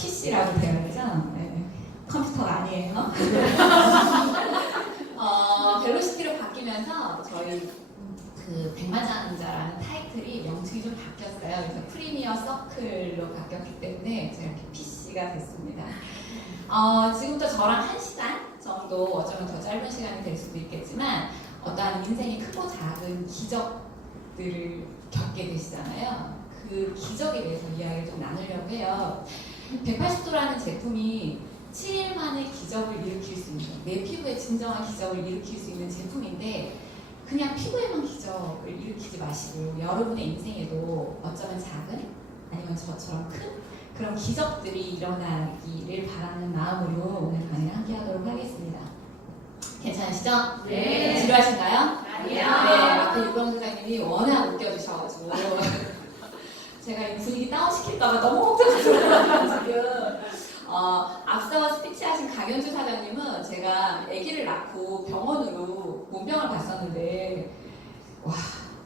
PC라고 되어 있죠. 네. 컴퓨터가 아니에요. 벨로시티로 바뀌면서 저희 그 백만장자라는 타이틀이 명칭이 좀 바뀌었어요. 그래서 프리미어 서클로 바뀌었기 때문에 제가 이렇게 PC가 됐습니다. 지금부터 저랑 1시간 정도, 어쩌면 더 짧은 시간이 될 수도 있겠지만 어떠한 인생의 크고 작은 기적들을 겪게 되시잖아요. 그 기적에 대해서 이야기를 좀 나누려고 해요. 180도라는 제품이 7일 만에 기적을 일으킬 수 있는, 내 피부에 진정한 기적을 일으킬 수 있는 제품인데 그냥 피부에만 기적을 일으키지 마시고 여러분의 인생에도 어쩌면 작은, 아니면 저처럼 큰 그런 기적들이 일어나기를 바라는 마음으로 오늘 강의를 함께 하도록 하겠습니다. 괜찮으시죠? 네. 지루하신가요? 아니요. 네, 앞에 유경 소장님이 워낙 웃겨주셔가지고 제가 이 분위기 다운시킬까봐 너무 걱정스러워요 지금. 앞서 스피치 하신 강현주 사장님은 제가 아기를 낳고 병원으로 문병을 봤었는데 와,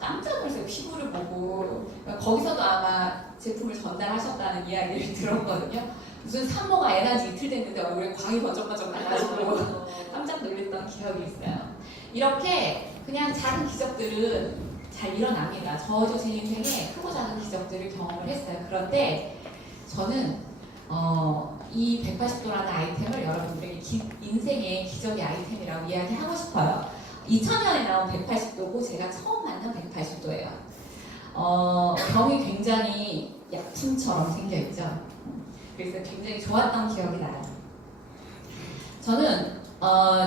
깜짝 놀랐어요. 피부를 보고. 거기서도 아마 제품을 전달하셨다는 이야기를 들었거든요. 무슨 산모가 애 낳은 지 이틀 됐는데 얼굴에 광이 번쩍번쩍 나가지고 깜짝 놀랐던 기억이 있어요. 이렇게 그냥 작은 기적들은 잘 일어납니다. 저도 제 인생에 크고 작은 기적들을 경험을 했어요. 그런데 저는 이 180도라는 아이템을 여러분들에게 인생의 기적의 아이템이라고 이야기하고 싶어요. 2000년에 나온 180도고 제가 처음 만난 180도예요. 병이 굉장히 약품처럼 생겨있죠. 그래서 굉장히 좋았던 기억이 나요. 저는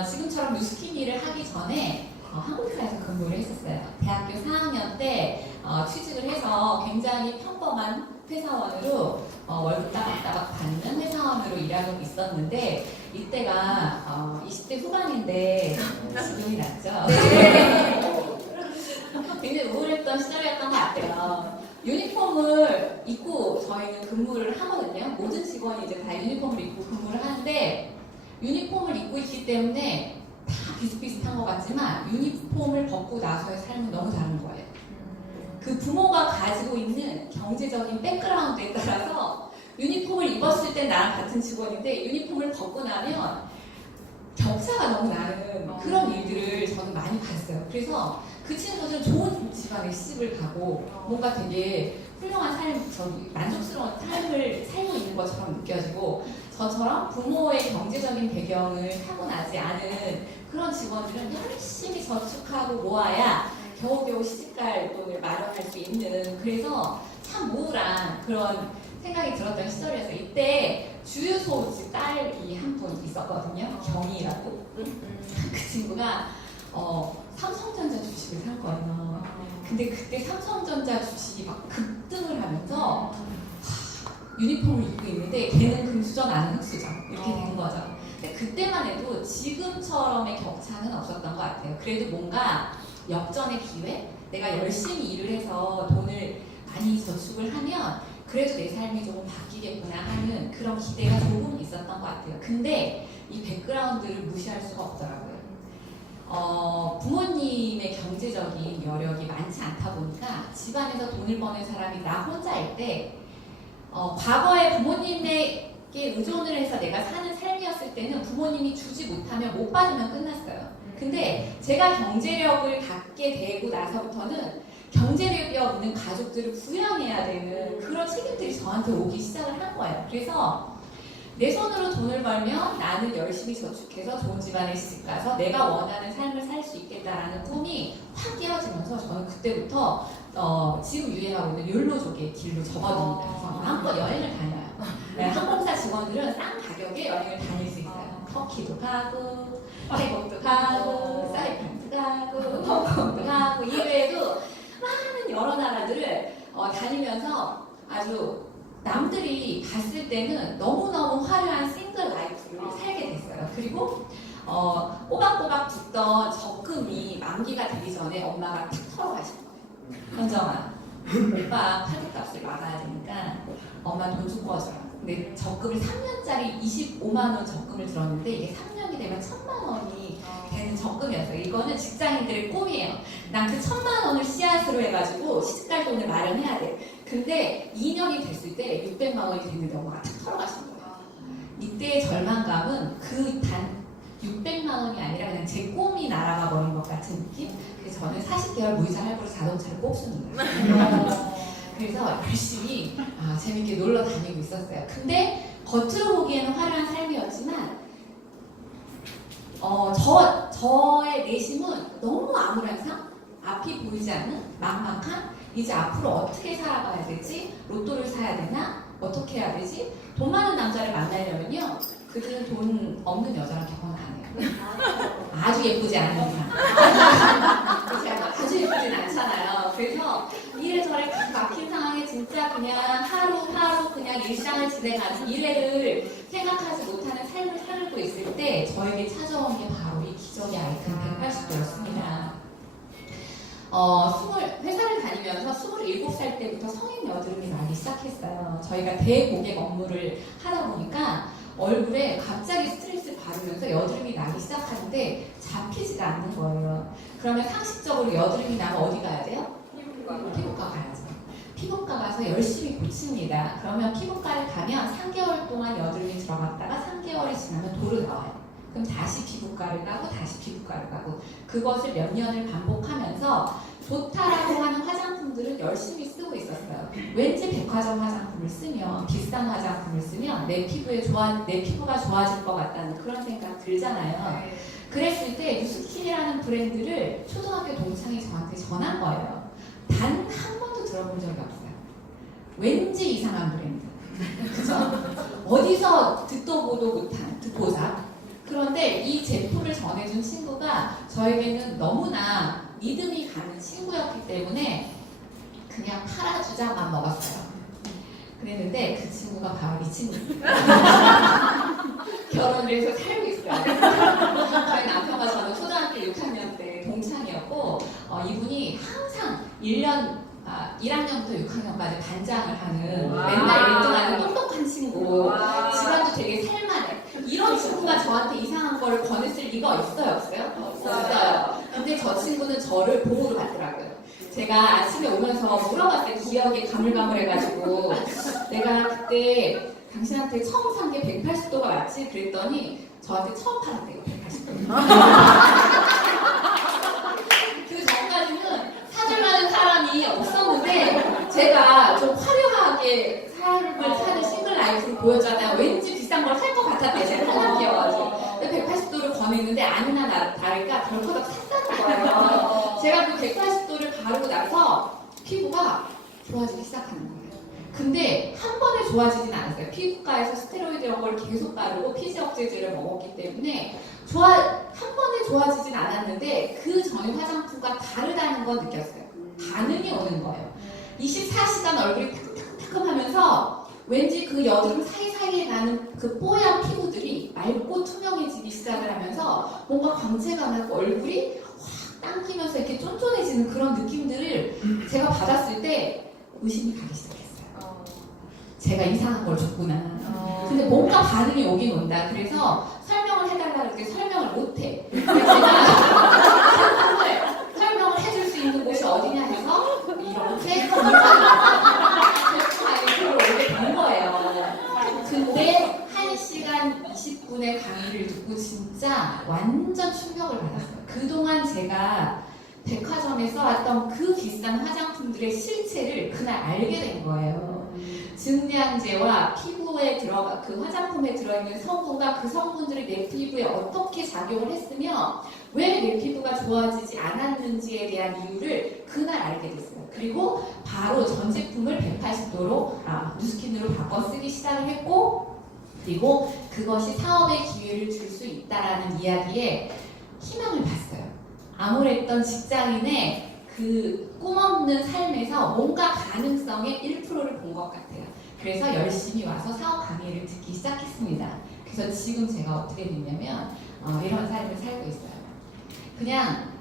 지금처럼 뉴스키미를 하기 전에 한국회사에서 근무를 했었어요. 대학교 4학년 때 취직을 해서 굉장히 평범한 회사원으로 월급 따박따박 받는 회사원으로 일하고 있었는데 이때가 20대 후반인데 지금이 낫죠? 굉장히 우울했던 시절이었던 것 같아요. 유니폼을 입고 저희는 근무를 하거든요. 모든 직원이 이제 다 유니폼을 입고 근무를 하는데 유니폼을 입고 있기 때문에 다 비슷비슷한 것 같지만 유니폼을 벗고 나서의 삶은 너무 다른 거예요. 그 부모가 가지고 있는 경제적인 백그라운드에 따라서 유니폼을 입었을 때 나랑 같은 직원인데 유니폼을 벗고 나면 격차가 너무 나는 그런 일들을 저는 많이 봤어요. 그래서 그 친구들은 좋은 집안에 시집을 가고 뭔가 되게 훌륭한 삶, 만족스러운 삶을 살고 있는 것처럼 느껴지고 저처럼 부모의 경제적인 배경을 타고나지 않은 그런 직원들은 열심히 저축하고 모아야 겨우겨우 시집갈 돈을 마련할 수 있는, 그래서 참 우울한 그런 생각이 들었던 시절이었어요. 이때 주유소 딸이 한 분 있었거든요. 경희라고. 그 친구가 삼성전자 주식을 산 거예요. 근데 그때 삼성전자 주식이 막 급등을 하면서 유니폼을 입고 있는데 걔는 금수저 나는 흑수저 이렇게 된 거죠. 근데 그때만 해도 지금처럼의 격차는 없었던 것 같아요. 그래도 뭔가 역전의 기회? 내가 열심히 일을 해서 돈을 많이 저축을 하면 그래도 내 삶이 조금 바뀌겠구나 하는 그런 기대가 조금 있었던 것 같아요. 근데 이 백그라운드를 무시할 수가 없더라고요. 부모님의 경제적인 여력이 많지 않다 보니까 집안에서 돈을 버는 사람이 나 혼자일 때 과거에 부모님에게 의존을 해서 내가 사는 삶이었을 때는 부모님이 주지 못하면 못 받으면 끝났어요. 근데 제가 경제력을 갖게 되고 나서부터는 경제력이 없는 가족들을 부양해야 되는 그런 책임들이 저한테 오기 시작을 한 거예요. 그래서 내 손으로 돈을 벌면 나는 열심히 저축해서 좋은 집안에 시집가서 내가 원하는 삶을 살 수 있겠다라는 꿈이 확 깨어지면서 저는 그때부터 지금 유행하고 있는 욜로족의 길로 접어듭니다. 그래서 마음껏 여행을 다녀요. 네, 항공사 직원들은 싼 가격에 여행을 다닐 수 있어요. 터키도 가고 태국도 가고 사이판도 가고 홍콩도 가고 이외에도 많은 여러 나라들을 다니면서 아주 남들이 봤을 때는 너무너무 화려한 싱글 라이프를 살게 됐어요. 그리고 꼬박꼬박 붙던 적금이 만기가 되기 전에 엄마가 탁 털어가신 거예요. 현정아, 오빠 카드값을 막아야 되니까 엄마 돈 좀 꺼줘라. 근데 적금을 3년짜리 25만 원 적금을 들었는데 이게 3년이 되면 1000만 원이 되는 적금이었어요. 이거는 직장인들의 꿈이에요. 난 그 1000만 원을 씨앗으로 해가지고 시집갈 돈을 마련해야 돼. 근데 2년이 됐을 때 600만 원이 됐는데 엄마가 탁 털어가신 거예요. 그때의 절망감은 그 단 600만 원이 아니라 그냥 제 꿈이 날아가 버린 것 같은 느낌? 그래서 저는 40개월 무이자 할부로 자동차를 뽑습니다. 그래서 열심히 재밌게 놀러 다니고 있었어요. 근데 겉으로 보기에는 화려한 삶이었지만 저의 내심은 너무 암울한 삶? 앞이 보이지 않는 막막한? 이제 앞으로 어떻게 살아가야 되지? 로또를 사야 되나? 어떻게 해야 되지? 돈 많은 남자를 만나려면요, 그들은 돈 없는 여자랑 결혼 안 해요. 아주 예쁘지 않은 이상. 아주 예쁘진 않잖아요. 그래서 이래저래 막힌 상황에 진짜 그냥 하루하루 그냥 일상을 진행하는, 미래를 생각하지 못하는 삶을 살고 있을 때 저에게 찾아온 게 바로 이 기적의 아이템 180도였습니다. 회사를 다니면서 27살 때부터 성인 여드름이 나기 시작했어요. 저희가 대고객 업무를 하다 보니까 얼굴에 갑자기 스트레스를 받으면서 여드름이 나기 시작하는데 잡히지가 않는 거예요. 그러면 상식적으로 여드름이 나면 어디 가야 돼요? 피부과 가야죠. 피부과 가서 열심히 고칩니다. 그러면 피부과를 가면 3개월 동안 여드름이 들어갔다가 3개월이 지나면 도로 나와요. 그럼 다시 피부과를 가고 다시 피부과를 가고, 그것을 몇 년을 반복하면서 좋다라고 하는 화장품들은 열심히 쓰고 있었어요. 왠지 백화점 화장품을 쓰면, 비싼 화장품을 쓰면 내 피부가 좋아질 것 같다는 그런 생각 들잖아요. 그랬을 때 뉴스킨이라는 브랜드를 초등학교 동창이 저한테 전한 거예요. 단 한 번도 들어본 적이 없어요. 왠지 이상한 브랜드. 그죠? 어디서 듣도 보도 못한 듣보잡. 그런데 이 제품을 전해준 친구가 저에게는 너무나 믿음이 가는 친구였기 때문에 그냥 팔아주자만 먹었어요. 그랬는데 그 친구가 바로 이 친구입니다. 결혼을 해서 살고 있어요. 저희 남편과 저는 초등학교 6학년 때 동창이었고, 이분이 항상 1학년부터 6학년까지 반장을 하는, 맨날 1등하는 똑똑한 친구, 집안도 되게 살만해. 이런 친구가 저한테 이상한 거를 권했을 리가 있어요? 없어요. 근데 저 친구는 저를 보호를 받더라고요. 제가 아침에 오면서 물어봤어요. 기억이 가물가물해가지고, 내가 그때 당신한테 처음 산 게 180도가 맞지? 그랬더니 저한테 처음 팔았대요. 180도. 그 전까지는 사줄만한 사람이 없었는데, 제가 좀 화려하게 삶을 사는 싱글 라이프를 보여줬잖아요. 왠지 비싼 걸 살 것 같았대요. 제가 사장기여가지고. 근데 180도를 권했는데 아니나 다를까 덜커덕 샀다는 거예요. 제가 그 180도를 바르고 나서 피부가 좋아지기 시작하는 거예요. 근데 한 번에 좋아지진 않았어요. 피부과에서 스테로이드 이런 걸 계속 바르고 피지 억제제를 먹었기 때문에 한 번에 좋아지진 않았는데 그 전에 화장품과 다르다는 건 느꼈어요. 반응이 오는 거예요. 24시간 얼굴이 따끔따끔하면서 왠지 그 여드름 사이사이에 나는 그 뽀얀 피부들이 맑고 투명해지기 시작을 하면서 뭔가 광채가 나고 얼굴이 확 당기면서 이렇게 쫀쫀해지는 그런 느낌들을 제가 받았을 때 의심이 가기 시작했어요. 제가 이상한 걸 줬구나. 근데 뭔가 반응이 오긴 온다. 그래서 설명을 해달라 그랬더니 설명을 못해. 그래서 제가 설명을 해줄 수 있는 곳이 어디냐 해서 이렇게 파일을 오게 된 거예요. 근데 1시간 20분의 강의를 듣고 진짜 완전 충격을 받았어요. 그동안 제가 백화점에 써왔던 그 비싼 화장품들의 실체를 그날 알게 된 거예요. 증량제와 피부에 그 화장품에 들어있는 성분과 그 성분들이 내 피부에 어떻게 작용을 했으며 왜 내 피부가 좋아지지 않았는지에 대한 이유를 그날 알게 됐어요. 그리고 바로 전 제품을 180도로 뉴스킨으로 바꿔 쓰기 시작을 했고, 그리고 그것이 사업의 기회를 줄 수 있다라는 이야기에 희망을 봤어요. 암울했던 직장인의 그 꿈없는 삶에서 뭔가 가능성의 1%를 본 것 같아요. 그래서 열심히 와서 사업 강의를 듣기 시작했습니다. 그래서 지금 제가 어떻게 됐냐면 이런 삶을 살고 있어요. 그냥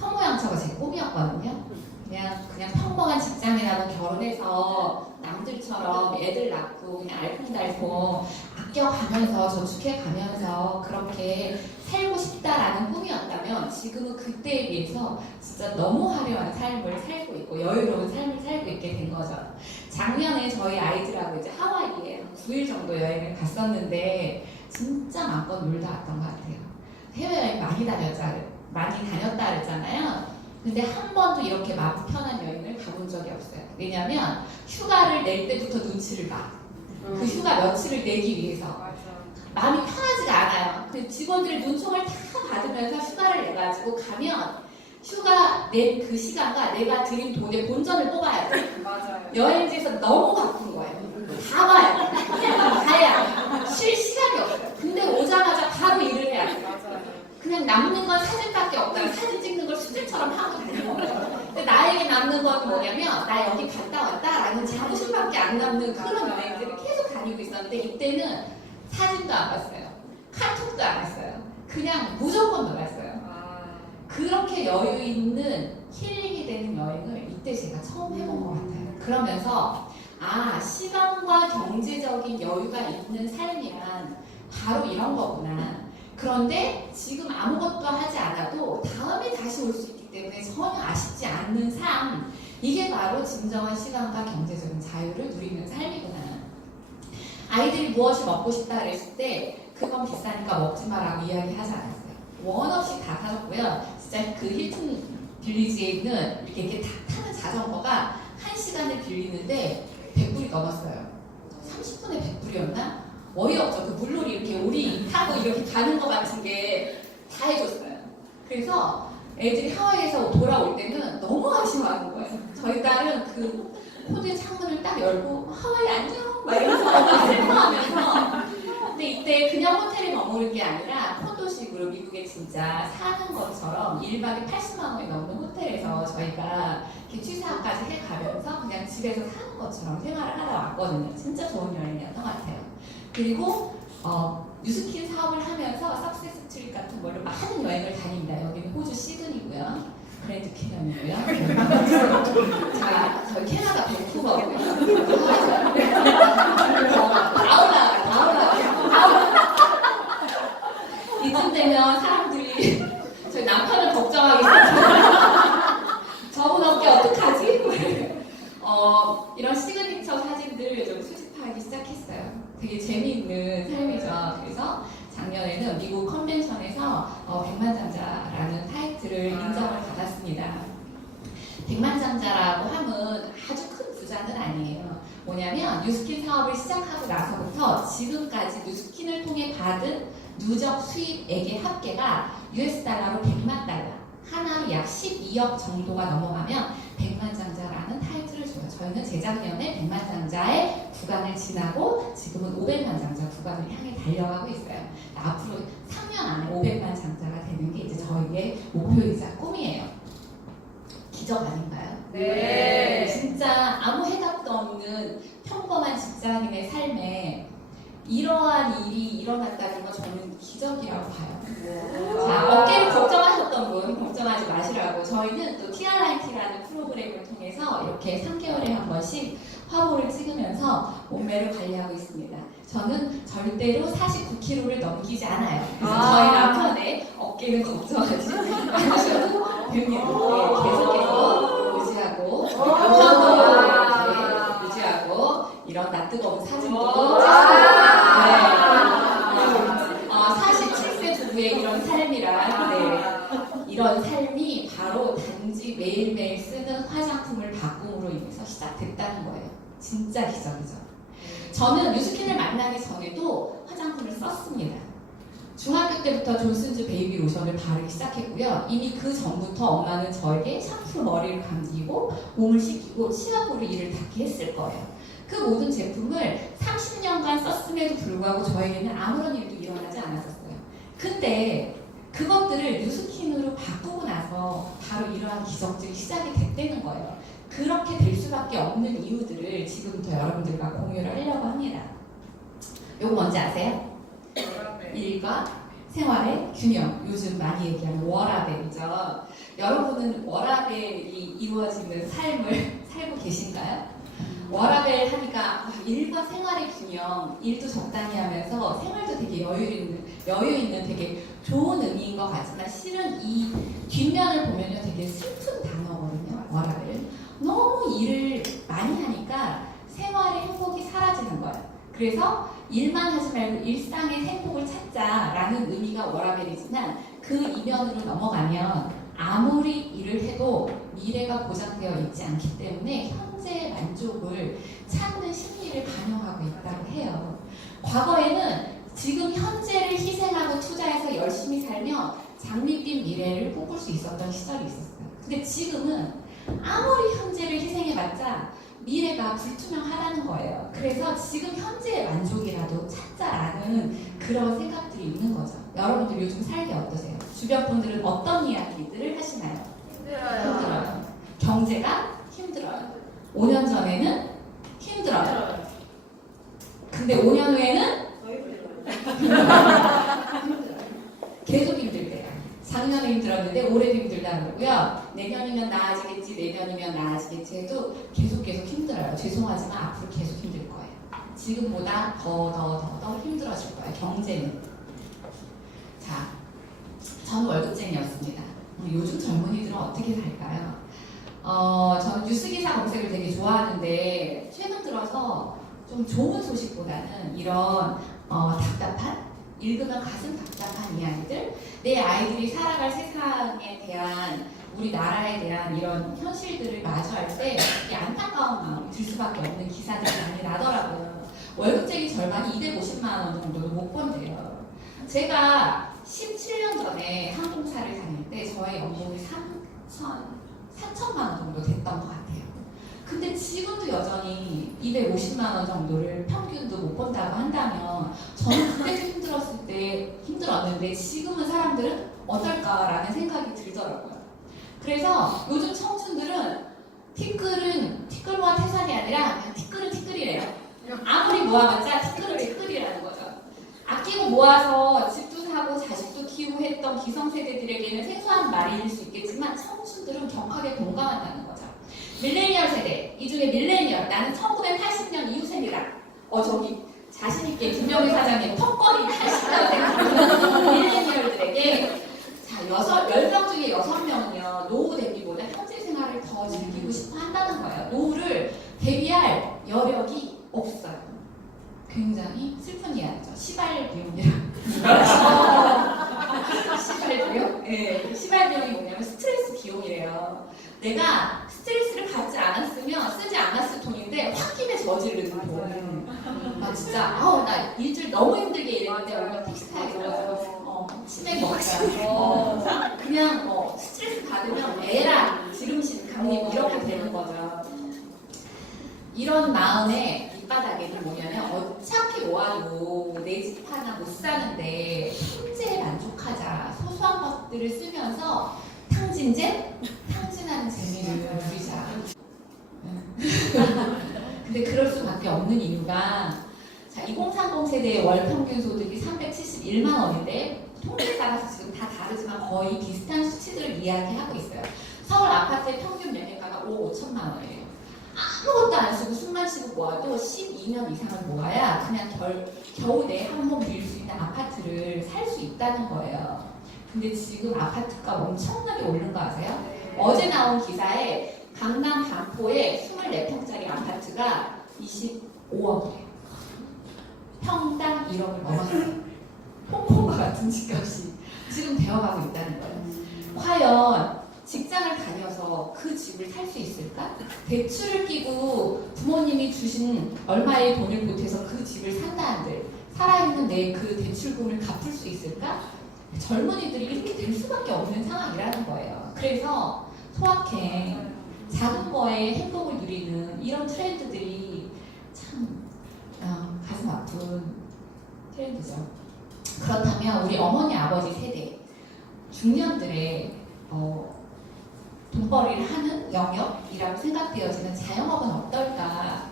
평모양처가 제 꿈이었거든요. 그냥 평범한 직장인하고 결혼해서 남들처럼 애들 낳고 그냥 알콩달콩 아껴가면서 저축해가면서 그렇게 살고 싶다라는 꿈이었다면 지금은 그때에 비해서 진짜 너무 화려한 삶을 살고 있고 여유로운 삶을 살고 있게 된 거죠. 작년에 저희 아이들하고 이제 하와이에 9일 정도 여행을 갔었는데 진짜 마음껏 놀다 왔던 것 같아요. 해외여행 많이 다녔다 그랬잖아요. 근데 한 번도 이렇게 마음 편한 여행을 가본 적이 없어요. 왜냐면 휴가를 낼 때부터 눈치를 봐. 그 휴가 며칠을 내기 위해서. 마음이 편하지가 않아요. 그 직원들의 눈총을 다 받으면서 휴가를 내가지고 가면 휴가 낸 그 시간과 내가 들인 돈의 본전을 뽑아야 돼. 맞아요. 여행지에서 너무 바쁜 거예요. 다 봐야 돼. 가야 쉴 시간이 없어요. 근데 오자마자 바로 일을 해야 돼. 맞아요. 그냥 남는 건 사진밖에 없다. 사진 찍는 걸 수질처럼 하고 다니는 거예요. 근데 나에게 남는 건 뭐냐면 나 여기 갔다 왔다라는 자부심밖에 안 남는 그런 여행들을 계속 다니고 있었는데 이때는 사진도 안 봤어요. 카톡도 안 했어요. 그냥 무조건 놀았어요. 그렇게 여유 있는 힐링이 되는 여행을 이때 제가 처음 해본 것 같아요. 그러면서 시간과 경제적인 여유가 있는 삶이란 바로 이런 거구나. 그런데 지금 아무것도 하지 않아도 다음에 다시 올 수 있기 때문에 전혀 아쉽지 않는 삶. 이게 바로 진정한 시간과 경제적인 자유를 누리는 삶이구나. 아이들이 무엇을 먹고 싶다 그랬을 때 그건 비싸니까 먹지 마라고 이야기하지 않았어요. 원 없이 다 사줬고요. 진짜 그 힐튼 빌리지에 있는 이렇게 다 타는 자전거가 1시간을 빌리는데 100불이 넘었어요. 30분에 100불이었나? 어이없죠. 그 물놀이 이렇게 오리 타고 이렇게 가는 것 같은 게 다 해줬어요. 그래서 애들이 하와이에서 돌아올 때는 너무 아쉬워하는 거예요. 저희 딸은 그 호텔 창문을 딱 열고 하와이 안녕! 막 이러면서 슬퍼하면서 근데 이때 그냥 호텔에 머무를 게 아니라 콘도식으로 미국에 진짜 사는 것처럼 1박에 80만 원이 넘는 호텔에서 저희가 이렇게 취사까지 해가면서 그냥 집에서 사는 것처럼 생활을 하다 왔거든요. 진짜 좋은 여행이었던 것 같아요. 그리고 뉴스킨 사업을 하면서 석세스 트립 같은 걸로 많은 여행을 다닙니다. 여기는 호주 시드니고요. 그랜드 캐년이고요. 자, 저희 캐나다 밴쿠버고요. 이쯤 되면 사람들이 저희 남편을 걱정하겠어요. 저분 어깨 어떡하지? 이런 시그니처 사진들을 좀 수집하기 시작했어요. 되게 재미있는 삶이죠. 그래서 작년에는 미국 컨벤션에서 백만장자라는 타이틀을 인정을 받았습니다. 백만장자라고 하면 아주 큰 부자는 아니에요. 뭐냐면 뉴스킨 사업을 시작하고 나서부터 지금까지 뉴스킨을 통해 받은 누적 수입액의 합계가 US 달러로 100만 달러, 하나로 약 12억 정도가 넘어가면 백만장자라는 타이틀을 줘요. 저희는 재작년에 백만장자의 구간을 지나고 지금은 500만장자 구간을 향해 달려가고 있어요. 앞으로 3년 안에 500만 장자가 되는 게 이제 저희의 목표이자 꿈이에요. 기적 아닌가요? 네. 진짜 아무 해답도 없는 평범한 직장인의 삶에 이러한 일이 일어났다는 건 저는 기적이라고 봐요. 자, 어깨를 걱정하셨던 분 걱정하지 마시라고 저희는 또 TRIT라는 프로그램을 통해서 이렇게 3개월에 한 번씩 화보를 찍으면서 몸매를 관리하고 있습니다. 저는 절대로 49kg를 넘기지 않아요. 그래서 저희 남편의 어깨는 걱정하지 않으셔도 됩니다. 네, 계속해서 유지하고 남편도 이렇게 유지하고 이런 낯뜨거운 사진도 47세 부부의 이런 삶이란 이런 삶이 바로 단지 매일매일 쓰는 화장품을 바꿈으로 인해서 시작됐다는 거예요. 진짜 기적이죠. 저는 뉴스킨을 만나기 전에도 화장품을 썼습니다. 중학교 때부터 존슨즈 베이비 로션을 바르기 시작했고요. 이미 그 전부터 엄마는 저에게 샴푸로 머리를 감기고 몸을 씻기고 치약으로 이를 닦게 했을 거예요. 그 모든 제품을 30년간 썼음에도 불구하고 저에게는 아무런 일도 일어나지 않았었어요. 근데 그것들을 뉴스킨으로 바꾸고 나서 바로 이러한 기적들이 시작이 됐다는 거예요. 그렇게 될 수밖에 없는 이유들을 지금부터 여러분들과 공유를 하려고 합니다. 요거 뭔지 아세요? 일과 생활의 균형. 요즘 많이 얘기하는 워라밸이죠. 여러분은 워라밸이 이루어지는 삶을 살고 계신가요? 워라밸 하니까 일과 생활의 균형, 일도 적당히 하면서 생활도 되게 여유 있는 되게 좋은 의미인 것 같지만 실은 이 뒷면을 보면요 되게 슬픈 단어거든요. 워라밸. 너무 일을 많이 하니까 생활의 행복이 사라지는 거예요. 그래서 일만 하지 말고 일상의 행복을 찾자라는 의미가 워라밸이지만 그 이면으로 넘어가면 아무리 일을 해도 미래가 보장되어 있지 않기 때문에 현재의 만족을 찾는 심리를 반영하고 있다고 해요. 과거에는 지금 현재를 희생하고 투자해서 열심히 살면 장밋빛 미래를 꿈꿀 수 있었던 시절이 있었어요. 근데 지금은 아무리 현재를 희생해봤자 미래가 불투명하다는 거예요. 그래서 지금 현재의 만족이라도 찾자라는 그런 생각들이 있는 거죠. 여러분들 요즘 살기 어떠세요? 주변 분들은 어떤 이야기들을 하시나요? 힘들어요. 경제가 힘들어요. 5년 전에는 힘들어요. 근데 5년 후에는 계속 힘들대요. 작년에 힘들었는데 올해도 힘들다는 거고요. 내년이면 나아지겠지, 내년이면 나아지겠지 해도 계속 힘들어요. 죄송하지만 앞으로 계속 힘들 거예요. 지금보다 더 힘들어질 거예요. 경제는. 자, 저는 월급쟁이였습니다. 요즘 젊은이들은 어떻게 살까요? 저는 뉴스기사 검색을 되게 좋아하는데 최근 들어서 좀 좋은 소식보다는 이런 답답한, 읽으면 가슴 답답한 이야기들, 내 아이들이 살아갈 세상에 대한, 우리나라에 대한 이런 현실들을 마주할 때 안타까운 마음이 들 수밖에 없는 기사들이 많이 나더라고요. 월급쟁이 절반이 250만 원 정도도 못 번대요. 제가 17년 전에 항공사를 다닐 때 저의 연봉이 4천만 원 정도 됐던 것 같아요. 근데 지금도 여전히 250만 원 정도를 평균도 못 번다고 한다면 저는 그때도 힘들었는데 지금은 사람들은 어떨까라는 생각이 들더라고요. 그래서 요즘 청춘들은 티끌모아 태산이 아니라 그냥 티끌이래요. 아무리 모아봤자 티끌이라는 거죠. 아끼고 모아서 집도 사고 자식도 키우고 했던 기성세대들에게는 생소한 말일 수 있겠지만 청춘들은 격하게 공감한다는 거죠. 밀레니얼 세대, 이 중에 밀레니얼, 나는 1980년 이후생이다. 저기 자신있게 김명희 사장님 턱걸이 80년대 밀레니얼들에게 자, 10명 중에 6명은요 노후 대비보다 현재 생활을 더 즐기고 싶어 한다는 거예요. 노후를 대비할 여력이 없어요. 굉장히 슬픈 이야기죠. 시발비용이랑 시발비용? 네, 시발비용이 뭐냐면 스트레스 비용이래요. 내가 스트레스를 받지 않았으면 쓰지 않았을 돈인데 홧김에 저지르는 돈. 진짜 나 일주일 너무 힘들게 일했는데 오늘 택시 타기 들어가서 치맥 먹자. 그냥 스트레스 받으면 애랑 지름신 강림 이렇게 되는 거죠. 이런 마음의 밑바닥에는 뭐냐면 어차피 모아도 내 집 하나 못 사는데 현재에 만족하자. 소소한 것들을 쓰면서 탕진하는 재미를 누리자. 근데 그럴 수밖에 없는 이유가 자, 2030 세대의 월 평균 소득이 371만 원인데 통계에 따라서 지금 다 다르지만 거의 비슷한 수치들을 이야기하고 있어요. 서울 아파트의 평균 매매가가 5억 5천만 원이에요. 아무것도 안 쓰고 숨만 쉬고 모아도 12년 이상을 모아야 그냥 겨우 내 한 번 빌 수 있는 아파트를 살 수 있다는 거예요. 근데 지금 아파트가 엄청나게 오른 거 아세요? 어제 나온 기사에 강남 반포에 24평짜리 아파트가 25억이에요. 평당 1억을 넘었어요. 홍콩과 같은 집값이 지금 되어가고 있다는 거예요. 과연 직장을 다녀서 그 집을 살 수 있을까? 대출을 끼고 부모님이 주신 얼마의 돈을 보태서 그 집을 산다는데 살아있는 내 그 대출금을 갚을 수 있을까? 젊은이들이 이렇게 될 수밖에 없는 상황이라는 거예요. 그래서 소확행, 작은 거에 행복을 누리는 이런 트렌드들이 참 가슴 아픈 트렌드죠. 그렇다면 우리 어머니 아버지 세대 중년들의 돈벌이를 하는 영역이라고 생각되어지는 자영업은 어떨까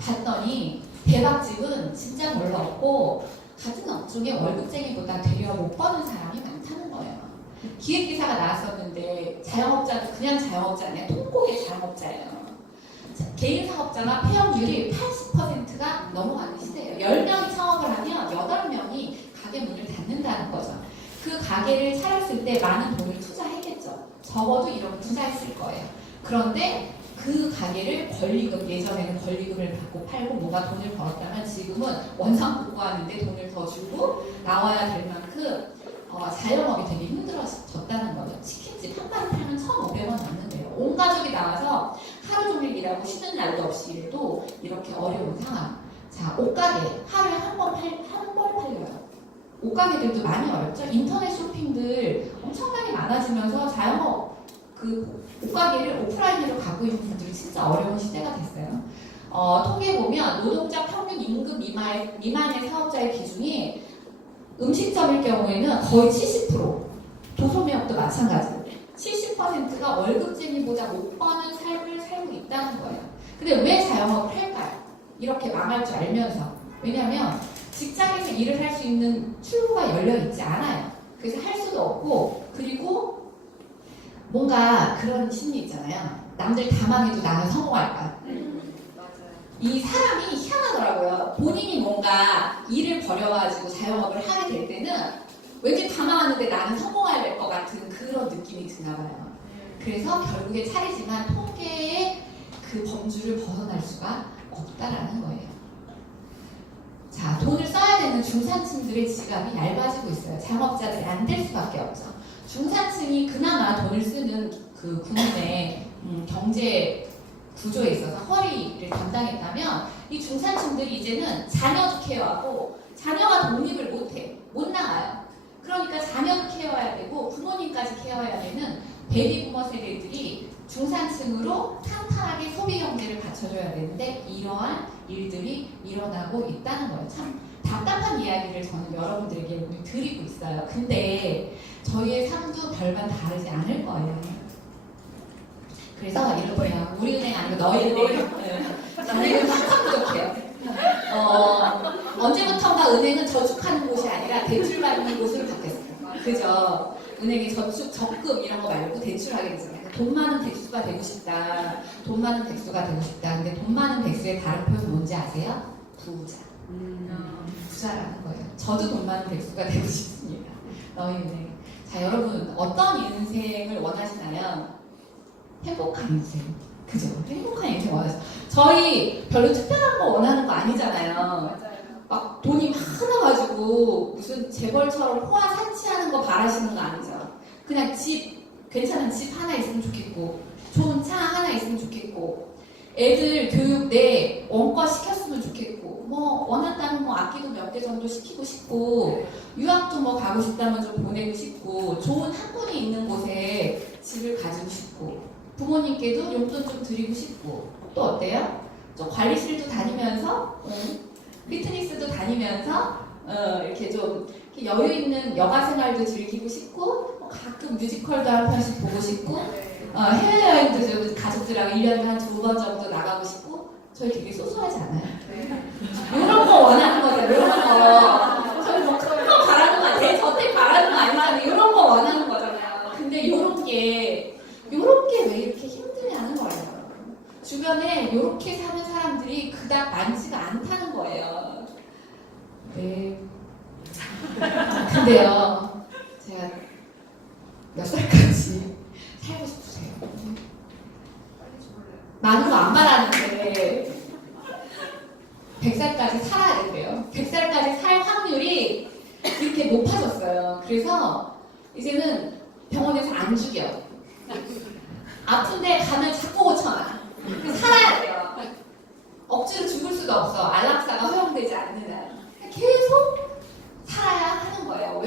봤더니 대박집은 진짜 별로 없고 같은 업종의 월급쟁이보다 되려 못 버는 사람이 많다는 거예요. 기획기사가 나왔었는데 자영업자도 그냥 자영업자 아니야. 통곡의 자영업자예요. 개인 사업자가 폐업률이 80%가 넘어가는 시대예요. 10명이 창업을 하면 8명이 가게 문을 닫는다는 거죠. 그 가게를 차렸을 때 많은 돈을 투자했겠죠. 적어도 1억 투자했을 거예요. 그런데 그 가게를 권리금, 예전에는 권리금을 받고 팔고 뭐가 돈을 벌었다면 지금은 원상복구하는데 돈을 더 주고 나와야 될 만큼 자영업이 되게 힘들어졌다는 거죠. 치킨집 한 번 팔면 1,500원 남는데요. 온 가족이 나와서 하루 종일 일하고 쉬는 날도 없이 일해도 이렇게 어려운 상황. 자, 옷가게 하루에 한 번 팔려요. 옷가게들도 많이 어렵죠. 인터넷 쇼핑들 엄청나게 많아지면서 자영업 그 옷가게를 오프라인으로 가고 있는 분들이 진짜 어려운 시대가 됐어요. 통계 보면 노동자 평균 임금 미만의 사업자의 비중이 음식점일 경우에는 거의 70%, 도소매업도 마찬가지로 70%가 월급쟁이보다 못 버는 삶을 살고 있다는 거예요. 근데 왜 자영업을 할까요? 이렇게 망할 줄 알면서. 왜냐하면 직장에서 일을 할 수 있는 출구가 열려 있지 않아요. 그래서 할 수도 없고, 그리고 뭔가 그런 심리 있잖아요. 남들 다 망해도 나는 성공할까? 이 사람이 희한하더라고요. 본인이 뭔가 일을 벌여가지고 자영업을 하게 될 때는 왠지 다 망하는데 나는 성공해야 될 것 같은 그런 느낌이 드나 봐요. 그래서 결국에 차리지만 통계의 그 범주를 벗어날 수가 없다라는 거예요. 자, 돈을 써야 되는 중산층들의 지갑이 얇아지고 있어요. 자영업자들이 안 될 수밖에 없죠. 중산층이 그나마 돈을 쓰는 그 국민의 경제 구조에 있어서 허리를 담당했다면 이 중산층들이 이제는 자녀 케어하고 자녀가 독립을 못해. 못 나가요. 그러니까 자녀도 케어해야 되고 부모님까지 케어해야 되는 베이비 부머 세대들이 중산층으로 탄탄하게 소비 경제를 받쳐줘야 되는데 이러한 일들이 일어나고 있다는 거예요. 참 답답한 이야기를 저는 여러분들에게 오늘 드리고 있어요. 근데 저희의 삶도 별반 다르지 않을 거예요. 그래서 이렇게요. 우리은행 아니고 너희은행. 우리는 항상 부족해요. 언제부턴가 은행은 저축하는 곳이 아니라 대출받는 곳으로 바뀌었어요. 그죠? 은행에 저축, 적금 이런 거 말고 대출하게 되잖아요. 돈 많은 백수가 되고 싶다. 돈 많은 백수가 되고 싶다. 근데 돈 많은 백수의 다른 표현 뭔지 아세요? 부자. 부자라는 거예요. 저도 돈 많은 백수가 되고 싶습니다. 너희은행. 자, 여러분 어떤 인생을 원하시나요? 행복한 인생. 그죠? 행복한 인생 원하시죠. 저희 별로 특별한 거 원하는 거 아니잖아요. 맞아요. 막 돈이 많아가지고 무슨 재벌처럼 호화 산치하는 거 바라시는 거 아니죠. 그냥 집, 괜찮은 집 하나 있으면 좋겠고 좋은 차 하나 있으면 좋겠고 애들 교육 내 원과 시켰으면 좋겠고 뭐 원한다면 뭐 악기도 몇 개 정도 시키고 싶고 유학도 뭐 가고 싶다면 좀 보내고 싶고 좋은 학군이 있는 곳에 집을 가지고 싶고 부모님께도 용돈 좀 드리고 싶고 또 어때요? 좀 관리실도 다니면서 피트니스도 다니면서 이렇게 좀 이렇게 여유 있는 여가 생활도 즐기고 싶고 가끔 뮤지컬도 한 편씩 보고 싶고 해외여행도 좀 가족들하고 1년에 한 2번 정도 나가고 싶고 저희 되게 소소하지 않아요? 이런 거 원하는 거죠. 이런 거 저희 뭐 큰 거 바라는 거 아니에요? 저택 바라는 거 아니잖아요. 이런 거 원하는 거잖아요. 근데 이런 게 왜 이렇게 힘드냐는 거예요. 주변에 이렇게 사는 사람들이 그닥 많지가 않다는 거예요. 네. 근데요, 제가 몇 살까지 살고 싶으세요? 많은 거 안 바라는데 100살까지 살아야 된대요. 100살까지 살 확률이 이렇게 높아졌어요. 그래서 이제는 병원에서 안 죽여. 아픈데 가면 자꾸 고쳐놔. 살아야 돼요. 억지로 죽을 수도 없어. 안락사가 허용되지 않는 한. 계속 살아야 하는 거예요.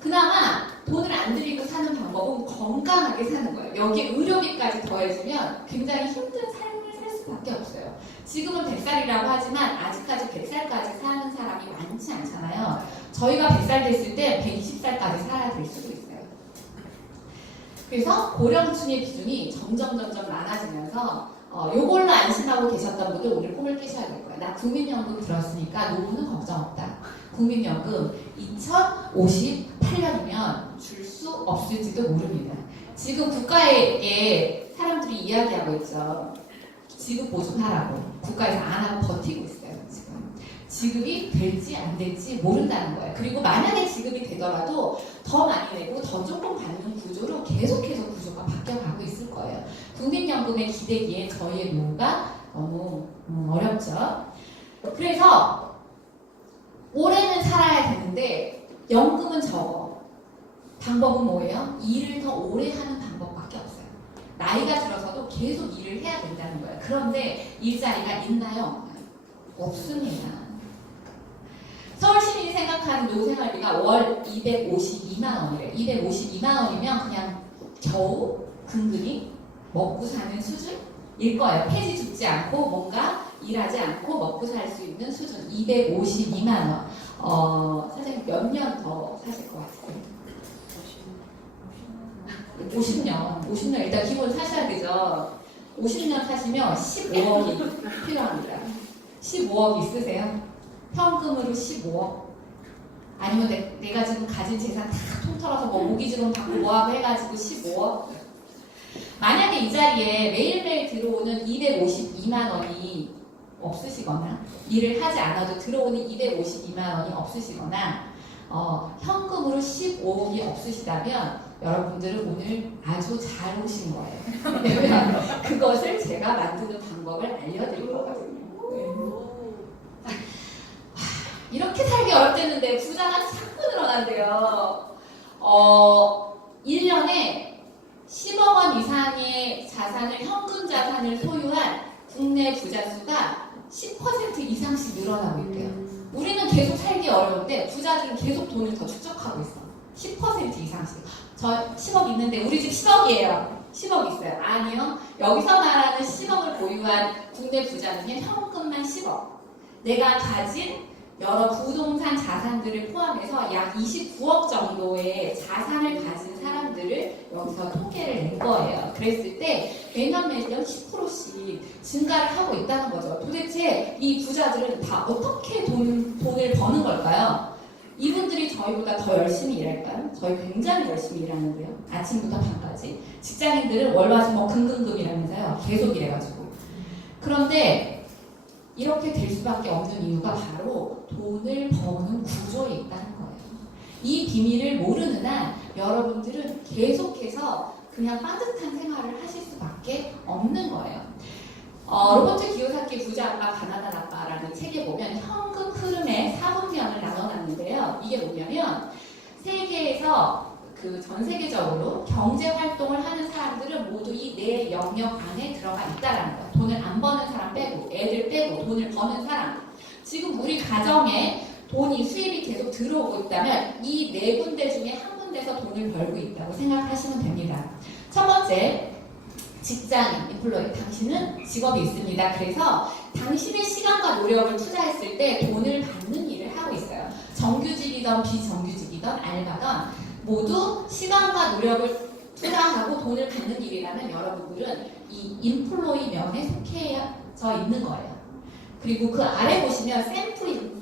그나마 돈을 안 들이고 사는 방법은 건강하게 사는 거예요. 여기에 의료비까지 더해지면 굉장히 힘든 삶을 살 수밖에 없어요. 지금은 100살이라고 하지만 아직까지 100살까지 사는 사람이 많지 않잖아요. 저희가 100살 됐을 때 120살까지 살아야 될 수도 있어요. 그래서 고령층의 비중이 점점 많아지면서 요걸로 안심하고 계셨던 분들 오늘 꿈을 깨셔야 될 거예요. 나 국민연금 들었으니까 노후는 걱정 없다. 국민연금 2058년이면 줄 수 없을지도 모릅니다. 지금 국가에 사람들이 이야기하고 있죠. 지급 보존하라고. 국가에서 안 하고 버티고 있어요. 지금. 지급이 될지 안 될지 모른다는 거예요. 그리고 만약에 지급이 되더라도 더 많이 내고 더 조금 받는 구조로 계속해서 구조가 바뀌어가고 있을 거예요. 국민연금에 기대기에 저희의 노후가 너무 어렵죠. 그래서 올해는 살아야 되는데 연금은 적어. 방법은 뭐예요? 일을 더 오래 하는 방법밖에 없어요. 나이가 들어서도 계속 일을 해야 된다는 거예요. 그런데 일자리가 있나요? 없습니다. 서울 시민이 생각하는 노후생활비가 월 252만 원이래요. 252만 원이면 그냥 겨우 근근히 먹고 사는 수준일 거예요. 폐지 죽지 않고 뭔가 일하지 않고 먹고 살 수 있는 수준. 252만 원. 선생님 몇 년 더 사실 것 같아요? 50년 일단 기본 사셔야 되죠. 50년 사시면 15억이 필요합니다. 15억 있으세요? 현금으로 15억? 아니면 내가 지금 가진 재산 다 통틀어서 뭐 모기지론 받고 뭐하고 해가지고 15억? 만약에 이 자리에 매일매일 들어오는 252만 원이 없으시거나 일을 하지 않아도 들어오는 252만 원이 없으시거나 현금으로 15억이 없으시다면 여러분들은 오늘 아주 잘 오신 거예요. 왜냐면 그것을 제가 만드는 방법을 알려드릴 거거든요. 이렇게 살기 어렵댔는데 부자가 자꾸 늘어난대요. 1년에 10억 원 이상의 자산을 현금 자산을 소유한 국내 부자 수가 10% 이상씩 늘어나고 있대요. 우리는 계속 살기 어려운데 부자들은 계속 돈을 더 축적하고 있어. 10% 이상씩. 저 10억 있는데 우리 집 10억이에요. 10억 있어요. 아니요. 여기서 말하는 10억을 보유한 국내 부자는요. 현금만 10억. 내가 가진 여러 부동산 자산들을 포함해서 약 29억 정도의 자산을 가진 사람들을 여기서 통계를 낸 거예요. 그랬을 때 매년 10%씩 증가를 하고 있다는 거죠. 도대체 이 부자들은 다 어떻게 돈을 버는 걸까요? 이분들이 저희보다 더 열심히 일할까요? 저희 굉장히 열심히 일하는데요. 아침부터 밤까지. 직장인들은 월화수목 금금금이라면서요. 계속 일해가지고. 그런데 이렇게 될 수밖에 없는 이유가 바로 돈을 버는 구조에 있다는 거예요. 이 비밀을 모르는 한 여러분들은 계속해서 그냥 빠듯한 생활을 하실 수밖에 없는 거예요. 로버트 기요사키 부자 아빠 가난한 아빠라는 책에 보면 현금 흐름의 4분면을 나눠놨는데요. 이게 뭐냐면 세계에서 전 세계적으로 경제 활동을 하는 사람들은 모두 이 내 영역 안에 들어가 있다라는 거예요. 돈을 안 버는 사람 빼고, 애들 빼고, 돈을 버는 사람. 지금 우리 가정에 돈이 수입이 계속 들어오고 있다면 이 네 군데 중에 한 군데서 돈을 벌고 있다고 생각하시면 됩니다. 첫 번째, 직장인, 인플로이. 당신은 직업이 있습니다. 그래서 당신의 시간과 노력을 투자했을 때 돈을 받는 일을 하고 있어요. 정규직이든 비정규직이든 알바든 모두 시간과 노력을 투자하고 돈을 받는 일이라면 여러분들은 이 인플로이 면에 속해져 있는 거예요. 그리고 그 아래 보시면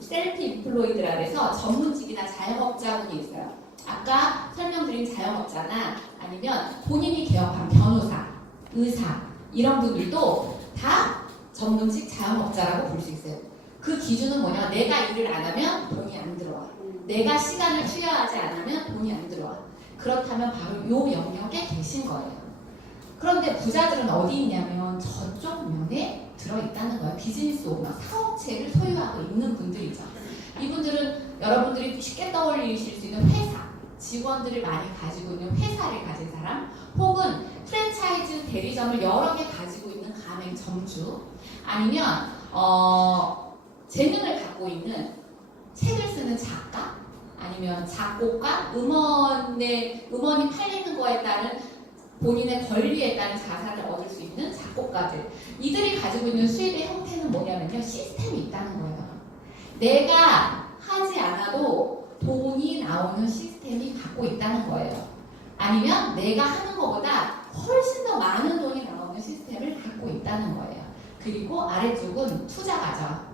셀프 인플로이드라 해서 전문직이나 자영업자분이 있어요. 아까 설명드린 자영업자나 아니면 본인이 개업한 변호사, 의사 이런 분들도 다 전문직 자영업자라고 볼 수 있어요. 그 기준은 뭐냐? 내가 일을 안 하면 돈이 안 들어와. 내가 시간을 투여하지 않으면 돈이 안 들어와. 그렇다면 바로 이 영역에 계신 거예요. 그런데 부자들은 어디 있냐면 저쪽 면에 들어있다는 거예요. 비즈니스 오너, 사업체를 소유하고 있는 분들이죠. 이분들은 여러분들이 쉽게 떠올리실 수 있는 회사, 직원들을 많이 가지고 있는 회사를 가진 사람, 혹은 프랜차이즈 대리점을 여러 개 가지고 있는 가맹점주, 아니면 재능을 갖고 있는 책을 쓰는 작가, 아니면 작곡가, 음원이 팔리는 거에 따른 본인의 권리에 따른 자산을 얻을 수 있는 작곡가들. 이들이 가지고 있는 수입의 형태는 뭐냐면요. 시스템이 있다는 거예요. 내가 하지 않아도 돈이 나오는 시스템이 갖고 있다는 거예요. 아니면 내가 하는 것보다 훨씬 더 많은 돈이 나오는 시스템을 갖고 있다는 거예요. 그리고 아래쪽은 투자가죠.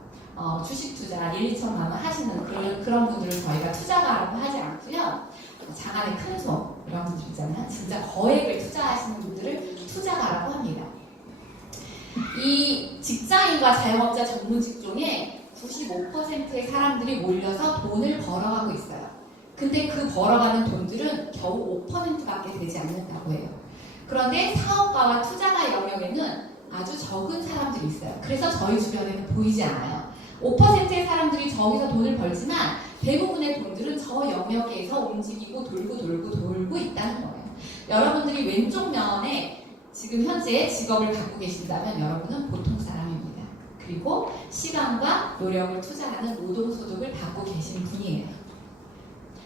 주식 투자 1, 2천만 원 하시는 그런 분들을 저희가 투자가라고 하지 않고요. 장안의 큰손 이런 분들 있잖아요. 진짜 거액을 투자하시는 분들을 투자가라고 합니다. 이 직장인과 자영업자 전문직 중에 95%의 사람들이 몰려서 돈을 벌어가고 있어요. 근데 그 벌어가는 돈들은 겨우 5%밖에 되지 않는다고 해요. 그런데 사업가와 투자가 영역에는 아주 적은 사람들이 있어요. 그래서 저희 주변에는 보이지 않아요. 5%의 사람들이 저기서 돈을 벌지만 대부분의 돈들은 저 영역에서 움직이고 돌고 있다는 거예요. 여러분들이 왼쪽 면에 지금 현재 직업을 갖고 계신다면 여러분은 보통 사람입니다. 그리고 시간과 노력을 투자하는 노동소득을 받고 계신 분이에요.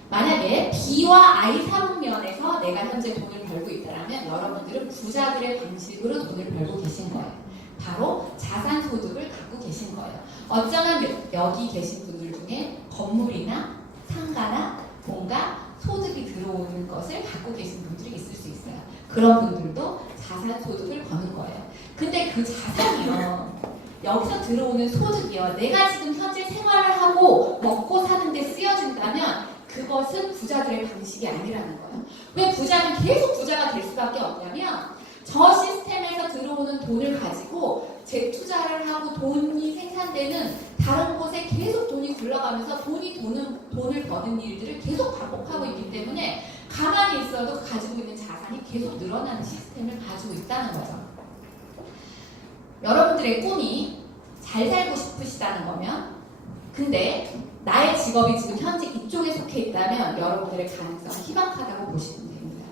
만약에 B와 I 사목면에서 내가 현재 돈을 벌고 있다면 여러분들은 부자들의 방식으로 돈을 벌고 계신 거예요. 바로 자산소득을 갖고 계신 거예요. 어쩌면 여기 계신 분들 중에 건물이나 상가나 뭔가 소득이 들어오는 것을 갖고 계신 분들이 있을 수 있어요. 그런 분들도 자산소득을 버는 거예요. 근데 그 자산이요, 여기서 들어오는 소득이요, 내가 지금 현재 생활을 하고 먹고 사는데 쓰여진다면 그것은 부자들의 방식이 아니라는 거예요. 왜 부자는 계속 부자가 될 수밖에 없냐면 저 시스템에서 들어오는 돈을 가지고 재투자를 하고 돈이 생산되는 다른 곳에 계속 돈이 굴러가면서 돈을 버는 일들을 계속 반복하고 있기 때문에 가만히 있어도 가지고 있는 자산이 계속 늘어나는 시스템을 가지고 있다는 거죠. 여러분들의 꿈이 잘 살고 싶으시다는 거면, 근데 나의 직업이 지금 현재 이쪽에 속해 있다면 여러분들의 가능성은 희박하다고 보시면 됩니다.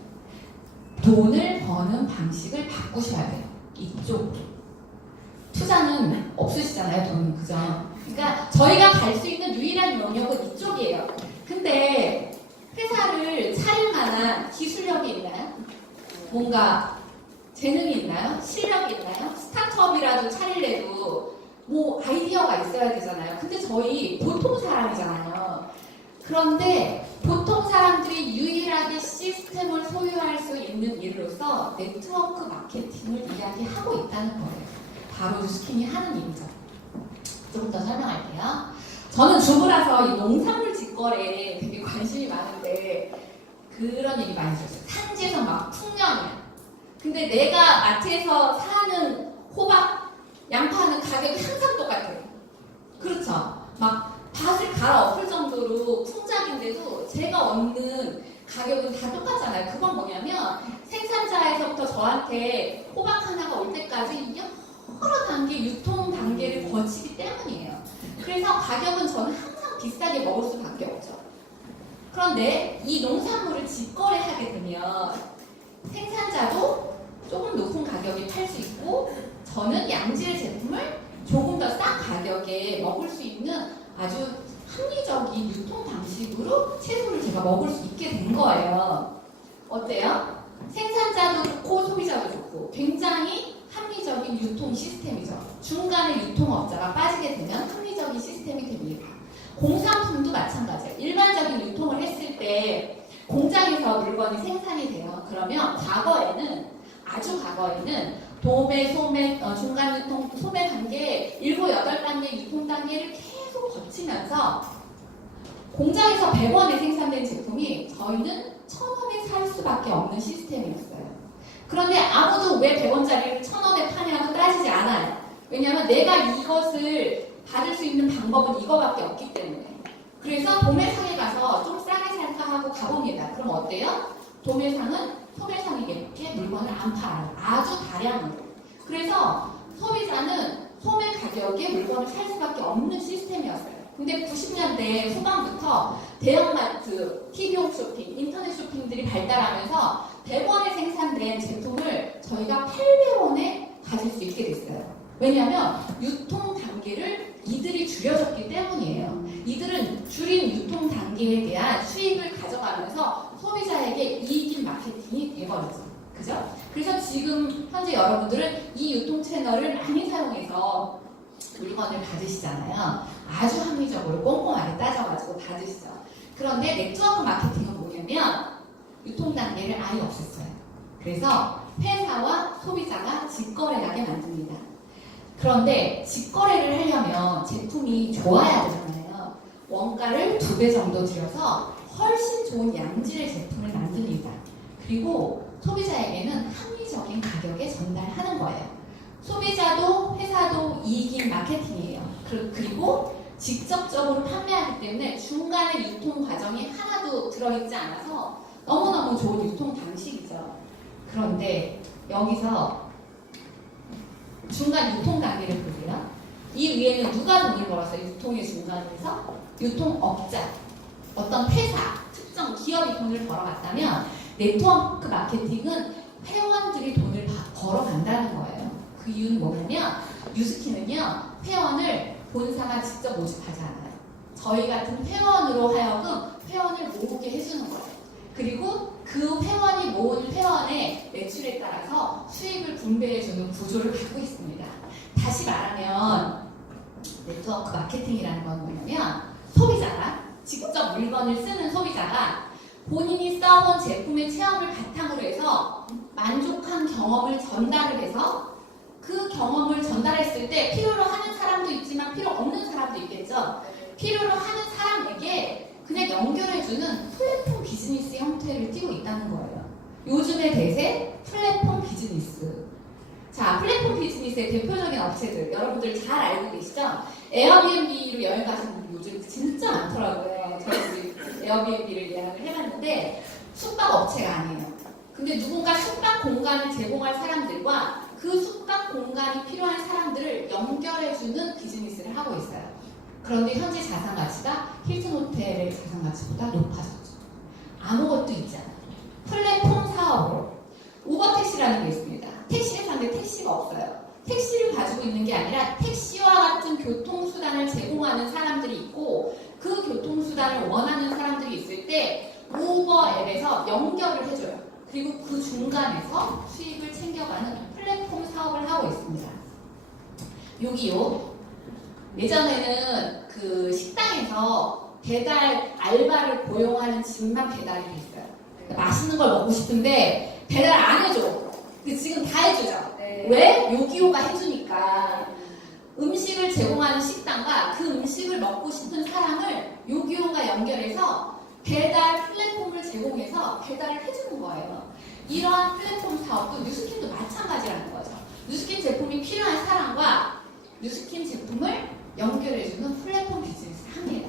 돈을 버는 방식을 바꾸셔야 돼요. 이쪽으로. 투자는 없으시잖아요, 돈, 그죠? 그러니까 저희가 갈 수 있는 유일한 영역은 이쪽이에요. 근데 회사를 차릴 만한 기술력이 있나요? 뭔가 재능이 있나요? 실력이 있나요? 스타트업이라도 차릴래도 뭐 아이디어가 있어야 되잖아요. 근데 저희 보통 사람이잖아요. 그런데 보통 사람들이 유일하게 시스템을 소유할 수 있는 일로서 네트워크 마케팅을 이야기하고 있다는 거예요. 바로 스킨이 하는 일이죠. 좀 더 설명할게요. 저는 주부라서 이 농산물 직거래에 되게 관심이 많은데 그런 얘기 많이 들었어요. 산지에서 막 풍년이야. 근데 내가 마트에서 사는 호박, 양파는 가격이 항상 똑같아요. 그렇죠? 막 밭을 갈아엎을 정도로 풍작인데도 제가 얻는 가격은 다 똑같잖아요. 그건 뭐냐면 생산자에서부터 저한테 호박 하나가 올 때까지 여러 단계 유통 단계를 거치기 때문이에요. 그래서 가격은 저는 항상 비싸게 먹을 수밖에 없죠. 그런데 이 농산물을 직거래하게 되면 생산자도 조금 높은 가격에 팔 수 있고 저는 양질의 제품을 조금 더 싼 가격에 먹을 수 있는 아주 합리적인 유통 방식으로 채소를 제가 먹을 수 있게 된 거예요. 어때요? 생산자도 좋고 소비자도 좋고 굉장히 합리적인 유통 시스템이죠. 중간에 유통업자가 빠지게 되면 합리적인 시스템이 됩니다. 공산품도 마찬가지예요. 일반적인 유통을 했을 때 공장에서 물건이 생산이 돼요. 그러면 아주 과거에는 도매, 소매, 중간 유통, 소매 단계 7, 8단계 유통 단계를 계속 거치면서 공장에서 100원에 생산된 제품이 저희는 1000원에 살 수밖에 없는 시스템이었어요. 그런데 아무도 왜 100원짜리를 1000원에 파냐고 따지지 않아요. 왜냐하면 내가 이것을 받을 수 있는 방법은 이거밖에 없기 때문에. 그래서 도매상에 가서 좀 싸게 살까 하고 가봅니다. 그럼 어때요? 도매상은 소매상에게 물건을 안 팔아요. 아주 다량으로. 그래서 소비자는 소매 가격에 물건을 살 수밖에 없는 시스템이었어요. 근데 90년대 후반부터 대형마트, TV홈 쇼핑, 인터넷 쇼핑들이 발달하면서 100원에 생산된 제품을 저희가 800원에 가질 수 있게 됐어요. 왜냐하면 유통 단계를 이들이 줄여줬기 때문이에요. 이들은 줄인 유통 단계에 대한 수익을 가져가면서 소비자에게 이익인 마케팅이 돼버리죠. 그죠? 그래서 지금 현재 여러분들은 이 유통 채널을 많이 사용해서 물건을 받으시잖아요. 아주 합리적으로 꼼꼼하게 따져가지고 받으시죠. 그런데 네트워크 마케팅은 뭐냐면 유통 단계를 아예 없앴어요. 그래서 회사와 소비자가 직거래하게 만듭니다. 그런데 직거래를 하려면 제품이 좋아야 되잖아요. 원가를 2배 정도 들여서 훨씬 좋은 양질의 제품을 만듭니다. 그리고 소비자에게는 합리적인 가격에 전달하는 거예요. 소비자도 회사도 이익인 마케팅이에요. 그리고 직접적으로 판매하기 때문에 중간에 유통 과정이 하나도 들어있지 않아서 너무너무 좋은 유통 방식이죠. 그런데 여기서 중간 유통 단계를 보세요. 이 위에는 누가 돈을 벌었어요? 유통의 중간에서 유통업자, 어떤 회사, 특정 기업이 돈을 벌어갔다면 네트워크 마케팅은 회원들이 돈을 벌어간다는 거예요. 그 이유는 뭐냐면 뉴스킨은요 회원을 본사가 직접 모집하지 않아요. 저희 같은 회원으로 하여금 회원을 모으게 해주는 거예요. 그리고 그 회원이 모은 회원의 매출에 따라서 수익을 분배해주는 구조를 갖고 있습니다. 다시 말하면 네트워크 마케팅이라는 건 뭐냐면 소비자가 직접 물건을 쓰는 소비자가 본인이 써본 제품의 체험을 바탕으로 해서 만족한 경험을 전달을 해서 그 경험을 전달했을 때 필요로 하는 사람도 있지만 필요 없는 사람도 있겠죠. 필요로 하는 사람에게 그냥 연결해주는 플랫폼 비즈니스 형태를 띠고 있다는 거예요. 요즘의 대세 플랫폼 비즈니스. 자, 플랫폼 비즈니스의 대표적인 업체들 여러분들 잘 알고 계시죠? 에어비앤비로 여행 가시는 분들 요즘 진짜 많더라고요. 저희 에어비앤비를 예약을 해봤는데 숙박 업체가 아니에요. 근데 누군가 숙박 공간을 제공할 사람들과 그 숙박 공간이 필요한 사람들을 연결해주는 비즈니스를 하고 있어요. 그런데 현재 자산 가치가 힐튼 호텔의 자산 가치보다 높아졌죠. 아무것도 있지 않아요. 플랫폼 사업으로 우버 택시라는 게 있습니다. 택시를 사는데 택시가 없어요. 택시를 가지고 있는 게 아니라 택시와 같은 교통수단을 제공하는 사람들이 있고 그 교통수단을 원하는 사람들이 있을 때 우버 앱에서 연결을 해줘요. 그리고 그 중간에서 수익을 챙겨가는 플랫폼 사업을 하고 있습니다. 여기요. 예전에는 그 식당에서 배달 알바를 고용하는 집만 배달이 됐어요. 맛있는 걸 먹고 싶은데 배달 안 해줘. 근데 지금 다 해주죠. 네. 왜? 요기요가 해주니까. 음식을 제공하는 식당과 그 음식을 먹고 싶은 사람을 요기요가 연결해서 배달 플랫폼을 제공해서 배달을 해주는 거예요. 이러한 플랫폼 사업도 뉴스킨도 마찬가지라는 거죠. 뉴스킨 제품이 필요한 사람과 뉴스킨 제품을 연결해주는 플랫폼 비즈니스를 합니다.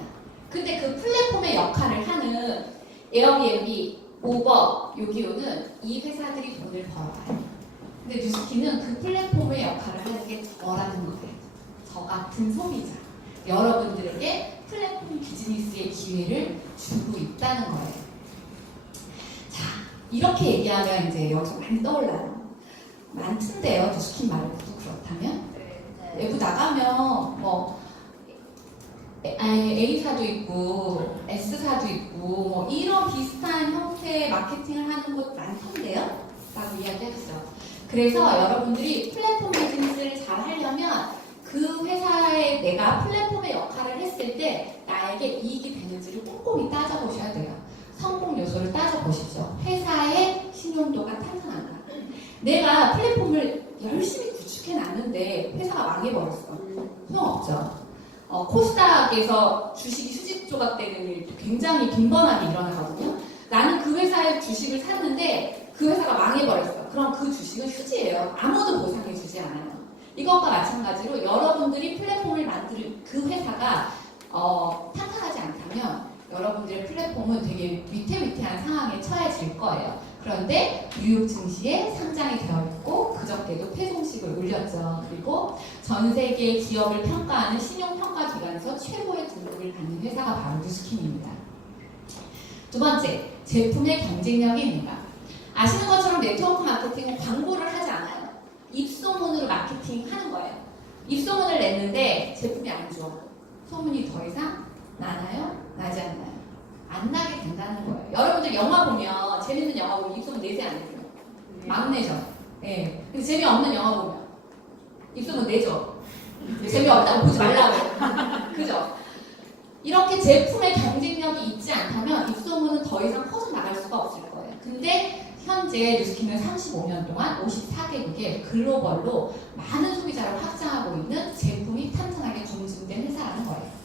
근데 그 플랫폼의 역할을 하는 에어비앤비, 우버, 요기요는 이 회사들이 돈을 벌어가요. 근데 뉴스킨은 그 플랫폼의 역할을 하는 게 저라는 거예요. 저 같은 소비자. 여러분들에게 플랫폼 비즈니스의 기회를 주고 있다는 거예요. 자, 이렇게 얘기하면 이제 여기서 많이 떠올라요. 많던데요, 뉴스킨 말고도 그렇다면? 외부 나가면 뭐 A사도 있고 S사도 있고 뭐 이런 비슷한 형태의 마케팅을 하는 곳 많던데요? 라고 이야기했죠. 그래서 여러분들이 플랫폼 비즈니스를 잘 하려면 그 회사에 내가 플랫폼의 역할을 했을 때 나에게 이익이 되는지를 꼼꼼히 따져보셔야 돼요. 성공 요소를 따져보십시오. 회사의 신용도가 탄탄한가. 내가 플랫폼을 열심히 구축해놨는데 회사가 망해버렸어. 소용없죠. 코스닥에서 주식이 수직 조각되는 일도 굉장히 빈번하게 일어나거든요. 나는 그 회사의 주식을 샀는데 그 회사가 망해버렸어. 그럼 그 주식은 휴지예요. 아무도 보상해주지 않아요. 이것과 마찬가지로 여러분들이 플랫폼을 만드는 그 회사가 탄탄하지 않다면 여러분들의 플랫폼은 되게 위태위태한 상황에 처해질 거예요. 그런데 뉴욕 증시에 상장이 되어 있고 그저께도 폐송식을 올렸죠. 그리고 전 세계 기업을 평가하는 신용평가기관에서 최고의 등급을 받는 회사가 바로 뉴스킨입니다. 두 번째, 제품의 경쟁력이 있는가. 아시는 것처럼 네트워크 마케팅은 광고를 하지 않아요. 입소문으로 마케팅 하는 거예요. 입소문을 냈는데 제품이 안 좋아. 소문이 더 이상 나나요? 나지 않나요? 안 나게 된다는 거예요. 여러분들 영화 보면 재밌는 영화 보면 입소문 내세요 안 내세요? 막 내죠. 예. 근데 재미없는 영화 보면 입소문 내죠. 재미없다고 보지 말라고. 그죠? 이렇게 제품의 경쟁력이 있지 않다면 입소문은 더 이상 퍼져나갈 수가 없을 거예요. 근데 현재 뉴스킨은 35년 동안 54개국에 글로벌로 많은 소비자를 확장하고 있는 제품이 탄탄하게 검증된 회사라는 거예요.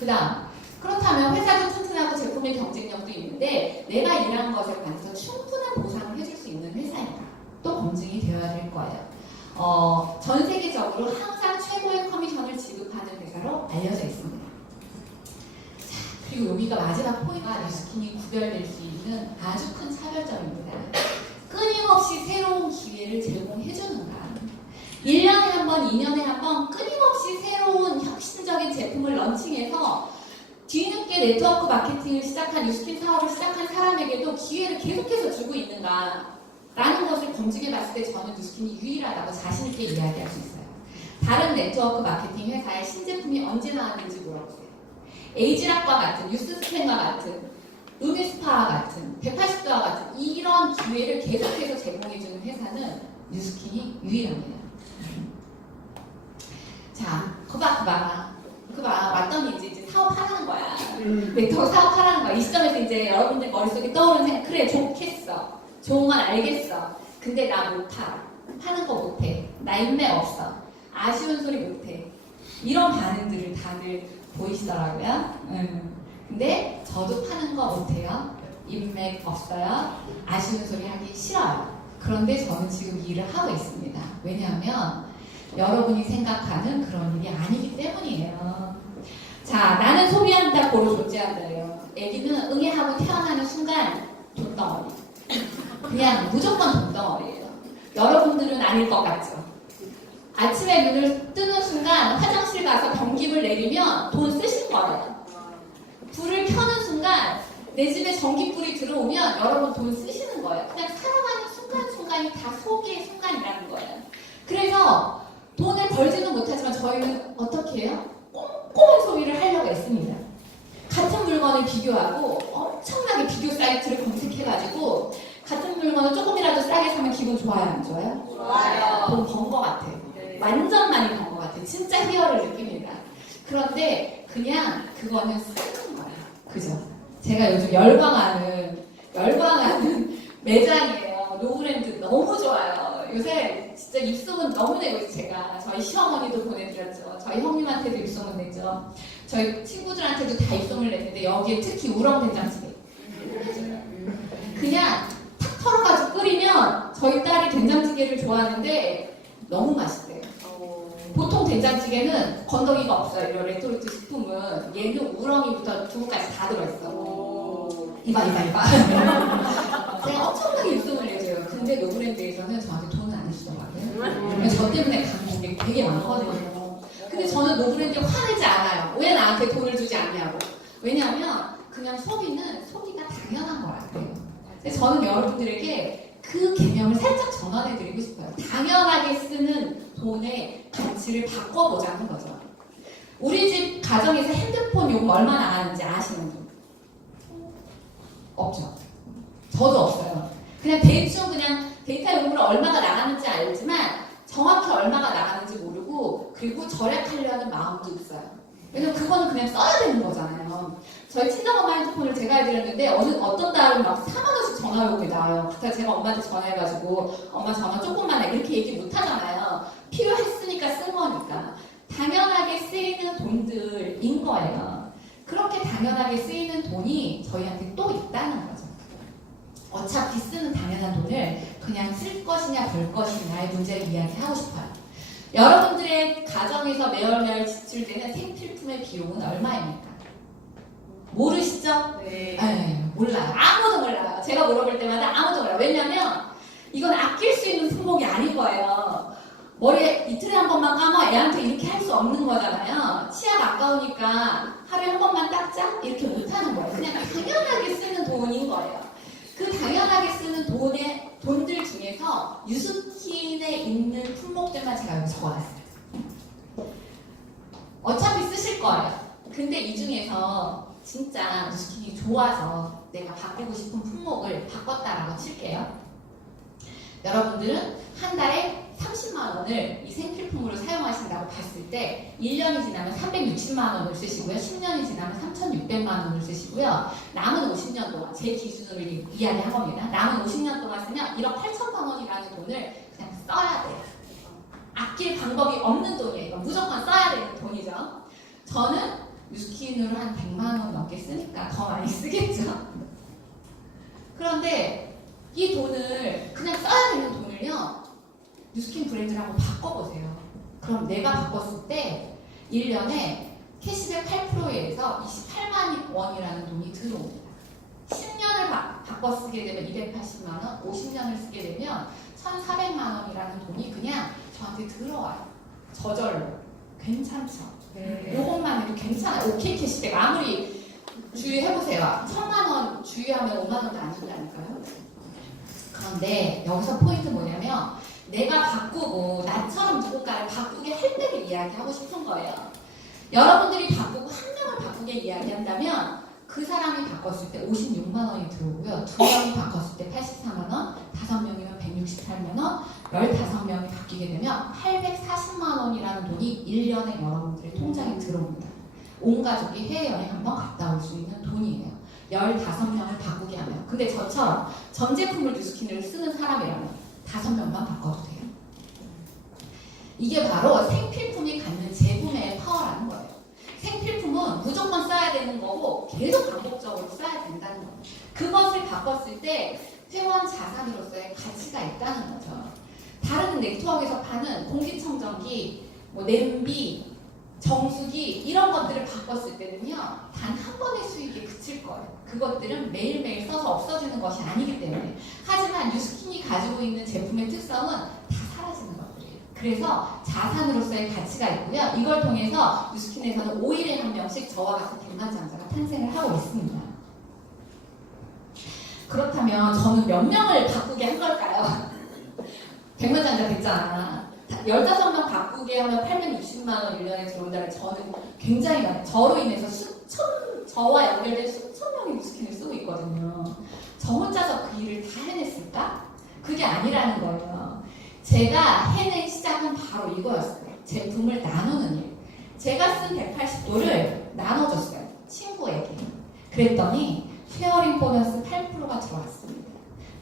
그 다음, 그렇다면 회사도 튼튼하고 제품의 경쟁력도 있는데 내가 일한 것에 관해서 충분한 보상을 해줄 수 있는 회사인가? 또 검증이 되어야 될 거예요. 전 세계적으로 항상 최고의 커미션을 지급하는 회사로 알려져 있습니다. 우리가 마지막 포인트가 뉴스킨이 구별될 수 있는 아주 큰 차별점입니다. 끊임없이 새로운 기회를 제공해주는가. 1년에 한 번, 2년에 한 번 끊임없이 새로운 혁신적인 제품을 런칭해서 뒤늦게 네트워크 마케팅을 시작한 뉴스킨 사업을 시작한 사람에게도 기회를 계속해서 주고 있는가 라는 것을 검증해 봤을 때 저는 뉴스킨이 유일하다고 자신 있게 이야기할 수 있어요. 다른 네트워크 마케팅 회사의 신제품이 언제 나왔는지 물어보세요. 에이지락과 같은, 뉴스스캔과 같은, 루미스파와 같은, 180도와 같은 이런 기회를 계속해서 제공해주는 회사는 뉴스킨이 유일합니다. 자, 그거 봐. 왔더니 이제 사업하라는 거야. 네트워크 사업하라는 거야. 이 시점에서 이제 여러분들 머릿속에 떠오르는 생각, 그래, 좋겠어. 좋은 건 알겠어. 근데 나 못 팔아. 하는 거 못해. 나 인맥 없어. 아쉬운 소리 못해. 이런 반응들을 다들 보이시더라고요. 근데 저도 파는 거 못해요. 인맥 없어요. 아쉬운 소리 하기 싫어요. 그런데 저는 지금 이 일을 하고 있습니다. 왜냐하면 여러분이 생각하는 그런 일이 아니기 때문이에요. 자, 나는 소비한다, 고로 존재한다예요. 애기는 응애하고 태어나는 순간 돈덩어리. 그냥 무조건 돈덩어리예요. 여러분들은 아닐 것 같죠? 아침에 눈을 뜨는 순간 화장실 가서 변기물 내리면 돈 쓰실 거예요. 불을 켜는 순간 내 집에 전기불이 들어오면 여러분 돈 쓰시는 거예요. 그냥 살아가는 순간순간이 다 소비의 순간이라는 거예요. 그래서 돈을 벌지는 못하지만 저희는 어떻게 해요? 꼼꼼한 소비를 하려고 했습니다. 같은 물건을 비교하고 엄청나게 비교 사이트를 검색해가지고 같은 물건을 조금이라도 싸게 사면 기분 좋아요, 안 좋아요? 좋아요. 돈 번 것 같아요. 완전 많이 번 것 같아요. 진짜 희열을 느낍니다. 그런데 그냥 그거는 쓰는 거예요. 그죠? 제가 요즘 열광하는 매장이에요. 노브랜드 너무 좋아요. 요새 진짜 입소문 너무 내고 있어요. 제가 저희 시어머니도 보내드렸죠. 저희 형님한테도 입소문 냈죠. 저희 친구들한테도 다 입소문을 냈는데 여기에 특히 우렁 된장찌개 그냥 탁 털어가지고 끓이면 저희 딸이 된장찌개를 좋아하는데 너무 맛있대요. 보통 된장찌개는 건더기가 없어요. 이런 레토르트 식품은 얘는 우렁이부터 두부까지 다 들어있어. 이봐. 제가 엄청나게 입소문을 내줘요. 근데 노브랜드에서는 저한테 돈을 안 주더라고요. 저 때문에 간 고객이 되게 많거든요. 근데 저는 노브랜드에 화내지 않아요. 왜 나한테 돈을 주지 않냐고. 왜냐하면 그냥 소비는 소비가 당연한 거 같아요. 근데 저는 여러분들에게 그 개념을 살짝 전환해드리고 싶어요. 당연하게 쓰는 돈의 가치를 바꿔보자는 거죠. 우리 집 가정에서 핸드폰 요금 얼마 나가는지 아시는 분? 없죠. 저도 없어요. 그냥 대충 그냥 데이터 요금으로 얼마가 나가는지 알지만 정확히 얼마가 나가는지 모르고 그리고 절약하려는 마음도 있어요. 왜냐면 그거는 그냥 써야 되는 거잖아요. 저희 친정엄마 핸드폰을 제가 해드렸는데 어떤 달은 막 4만 원씩 전화요금이 나와요. 그때 제가 엄마한테 전화해가지고 엄마 전화 조금만 해 이렇게 얘기 못 하잖아요. 필요했으니까 쓴 거니까. 당연하게 쓰이는 돈들인 거예요. 그렇게 당연하게 쓰이는 돈이 저희한테 또 있다는 거죠. 어차피 쓰는 당연한 돈을 그냥 쓸 것이냐 벌 것이냐의 문제를 이야기하고 싶어요. 여러분들의 가정에서 매월 지출되는 생필품의 비용은 얼마입니까? 모르시죠? 네. 몰라요. 아무도 몰라요. 제가 물어볼 때마다 아무도 몰라요. 왜냐면 이건 아낄 수 있는 품목이 아닌 거예요. 머리에 이틀에 한 번만 감아 애한테 이렇게 할 수 없는 거잖아요. 치약 아까우니까 하루에 한 번만 닦자? 이렇게 못하는 거예요. 그냥 당연하게 쓰는 돈인 거예요. 그 당연하게 쓰는 돈들 중에서 뉴스킨에 있는 품목들만 제가 여기 적어놨어요. 어차피 쓰실 거예요. 근데 이 중에서 진짜 뉴스킨이 좋아서 내가 바꾸고 싶은 품목을 바꿨다라고 칠게요. 여러분들은 한 달에 30만 원을 이 생필품으로 사용하신다고 봤을 때 1년이 지나면 360만 원을 쓰시고요. 10년이 지나면 3,600만 원을 쓰시고요. 남은 50년 동안 제 기준으로 이야기한 겁니다. 남은 50년 동안 쓰면 1억 8천만 원이라는 돈을 그냥 써야 돼요. 아낄 방법이 없는 돈이에요. 무조건 써야 되는 돈이죠. 저는 뉴스킨으로 한 100만 원 넘게 쓰니까 더 많이 쓰겠죠. 그런데 이 돈을 그냥 써야 되는 돈을요. 뉴스킨 브랜드를 한번 바꿔보세요. 그럼 내가 바꿨을 때 1년에 캐시백 8%에 의해서 28만 원이라는 돈이 들어옵니다. 10년을 바꿔 쓰게 되면 280만 원, 50년을 쓰게 되면 1,400만 원이라는 돈이 그냥 저한테 들어와요. 저절로. 괜찮죠? 요것만 해도 괜찮아요. 오케이 캐시백 아무리 주의해보세요. 1,000만 원 주의하면 5만 원도 안 준다니까요. 그런데 여기서 포인트 뭐냐면 내가 바꾸고 나처럼 누군가를 바꾸게 할 때를 이야기하고 싶은 거예요. 여러분들이 바꾸고 한 명을 바꾸게 이야기한다면 그 사람이 바꿨을 때 56만 원이 들어오고요. 두 명이 바꿨을 때 84만 원, 5명이면 168만 원, 15명이 바뀌게 되면 840만 원이라는 돈이 1년에 여러분들의 통장에 들어옵니다. 온 가족이 해외여행 한번 갔다 올 수 있는 돈이에요. 15명을 바꾸게 하면. 근데 저처럼 전 제품을 뉴스킨을 쓰는 사람이라면 5명만 바꿔도 돼요. 이게 바로 생필품이 갖는 제품의 파워라는 거예요. 생필품은 무조건 써야 되는 거고 계속 반복적으로 써야 된다는 거예요. 그것을 바꿨을 때 회원 자산으로서의 가치가 있다는 거죠. 다른 네트워크에서 파는 공기청정기, 냄비, 정수기 이런 것들을 바꿨을 때는요 단 한 번의 수익에 그칠 거예요. 그것들은 매일매일 써서 없어지는 것이 아니기 때문에. 하지만 뉴스킨이 가지고 있는 제품의 특성은 다 사라지는 것들이에요. 그래서 자산으로서의 가치가 있고요. 이걸 통해서 뉴스킨에서는 5일에 한 명씩 저와 같은 백만장자가 탄생을 하고 있습니다. 그렇다면 저는 몇 명을 바꾸게 한 걸까요? 백만장자 됐잖아. 15명 바꾸게 하면 860만 원 1년에 들어온다면 저는 굉장히 많아요. 저로 인해서 저와 연결된 수천 명의 뉴스킨을 쓰고 있거든요. 저 혼자서 그 일을 다 해냈을까? 그게 아니라는 거예요. 제가 해낸 시작은 바로 이거였어요. 제품을 나누는 일. 제가 쓴 180도를 나눠줬어요. 친구에게. 그랬더니 쉐어링 보너스 8%가 들어왔습니다.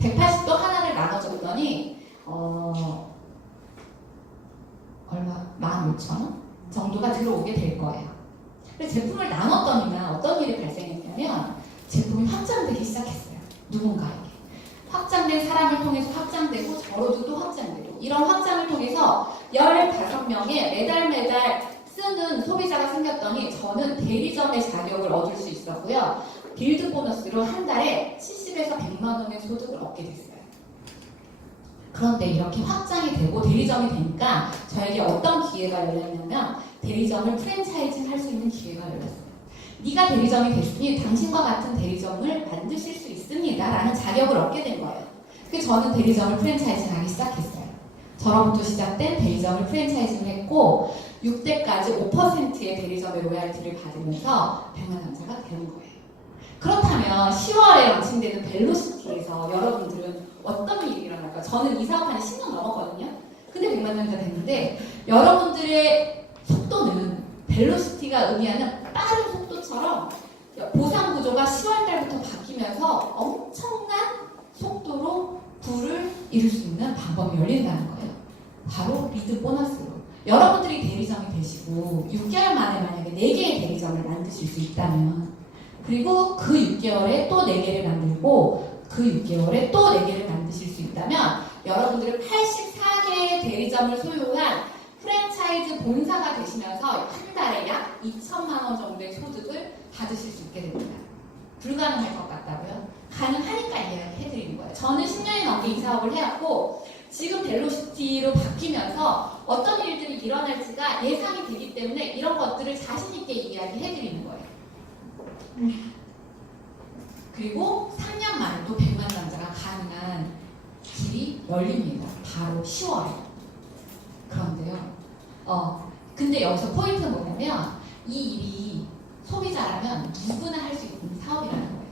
180도 하나를 나눠줬더니 얼마? 15,000원 정도가 들어오게 될 거예요. 근데 제품을 나눴더니만 어떤 일이 발생했냐면 제품이 확장되기 시작했어요. 누군가에게. 확장된 사람을 통해서 확장되고 저로도 또 확장되고 이런 확장을 통해서 15명의 매달 쓰는 소비자가 생겼더니 저는 대리점의 자격을 얻을 수 있었고요. 빌드 보너스로 한 달에 70에서 100만 원의 소득을 얻게 됐어요. 그런데 이렇게 확장이 되고 대리점이 되니까 저에게 어떤 기회가 열렸냐면 대리점을 프랜차이징 할 수 있는 기회가 열렸어요. 네가 대리점이 됐으니 당신과 같은 대리점을 만드실 수 있습니다 라는 자격을 얻게 된 거예요. 그래서 저는 대리점을 프랜차이징 하기 시작했어요. 저로부터 시작된 대리점을 프랜차이징을 했고 6대까지 5%의 대리점의 로얄티를 받으면서 백만장자가 되는 거예요. 그렇다면 10월에 런칭되는 벨로시티에서 여러분들은 어떤 일이 일어날까요? 저는 이 사업한 지 10년 넘었거든요. 근데 백만장자 됐는데 여러분들의 속도는 벨로시티가 의미하는 빠른 속도처럼 보상 구조가 10월 달부터 바뀌면서 엄청난 속도로 부를 이룰 수 있는 방법이 열린다는 거예요. 바로 리드 보너스로. 여러분들이 대리점이 되시고 6개월 만에 만약에 4개의 대리점을 만드실 수 있다면 그리고 그 6개월에 또 4개를 만들고 그 6개월에 또 4개를 만드실 수 있다면 여러분들은 84개의 대리점을 소유한 프랜차이즈 본사가 되시면서 한 달에 약 2천만 원 정도의 소득을 받으실 수 있게 됩니다. 불가능할 것 같다고요? 가능하니까 이야기해드리는 거예요. 저는 10년이 넘게 이 사업을 해왔고 지금 벨로시티로 바뀌면서 어떤 일들이 일어날지가 예상이 되기 때문에 이런 것들을 자신 있게 이야기해드리는 거예요. 그리고 3년 만에 또 백만장자가 가능한 길이 열립니다. 바로 10월에. 그런데요. 근데 여기서 포인트는 뭐냐면 이 일이 소비자라면 누구나 할 수 있는 사업이라는 거예요.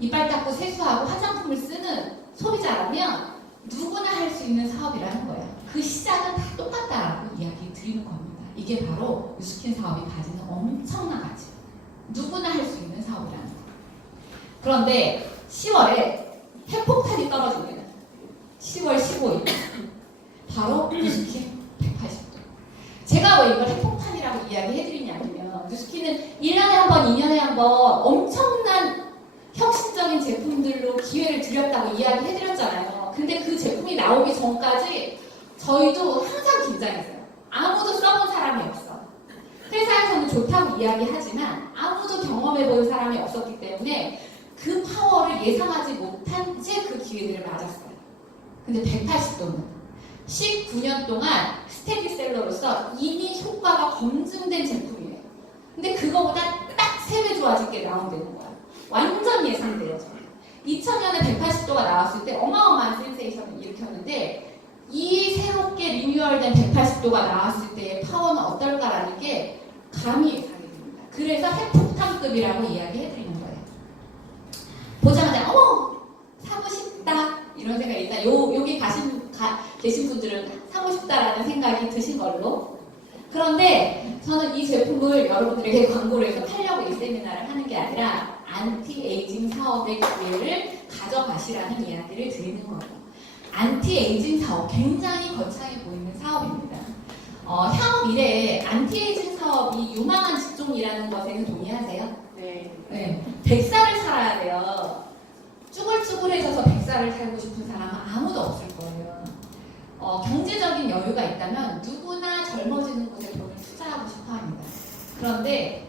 이빨 닦고 세수하고 화장품을 쓰는 소비자라면 누구나 할 수 있는 사업이라는 거예요. 그 시작은 다 똑같다라고 이야기 드리는 겁니다. 이게 바로 뉴스킨 사업이 가지는 엄청난 가치. 누구나 할 수 있는 사업이라는 거예요. 그런데 10월에 핵폭탄이 떨어집니다. 10월 15일. 바로 뉴스킨 180도. 제가 왜 이걸 핵폭탄이라고 이야기해드리냐면 뉴스킨은 1년에 한 번, 2년에 한 번 엄청난 혁신적인 제품들로 기회를 드렸다고 이야기해드렸잖아요. 근데 그 제품이 나오기 전까지 저희도 항상 긴장했어요. 아무도 써본 사람이 없어. 회사에서는 좋다고 이야기하지만 아무도 경험해본 사람이 없었기 때문에 그 파워를 예상하지 못한 채 그 기회들을 맞았어요. 근데 180도는 19년 동안 스테디셀러로서 이미 효과가 검증된 제품이에요. 근데 그거보다 딱 3배 좋아질 게 나온다는 거야. 완전 예상돼요. 2000년에 180도가 나왔을 때 어마어마한 센세이션을 일으켰는데 이 새롭게 리뉴얼된 180도가 나왔을 때의 파워는 어떨까라는 게 감히 예상이 됩니다. 그래서 핵폭탄급이라고 이야기해드리는 거예요. 보자마자 어머! 사고 싶다! 이런 생각이 일단 여기 계신 분들은 사고 싶다라는 생각이 드신 걸로. 그런데 저는 이 제품을 여러분들에게 광고를 해서 팔려고 이 세미나를 하는 게 아니라 안티에이징 사업의 기회를 가져가시라는 이야기를 드리는 거예요. 안티에이징 사업, 굉장히 거창해 보이는 사업입니다. 향후 미래에 안티에이징 사업이 유망한 직종이라는 것에는 동의하세요? 네. 100살을 살아야 돼요. 쭈글쭈글해져서 100살을 살고 싶은 사람은 아무도 없을 거예요. 경제적인 여유가 있다면 누구나 젊어지는 곳에 돈을 투자하고 싶어 합니다. 그런데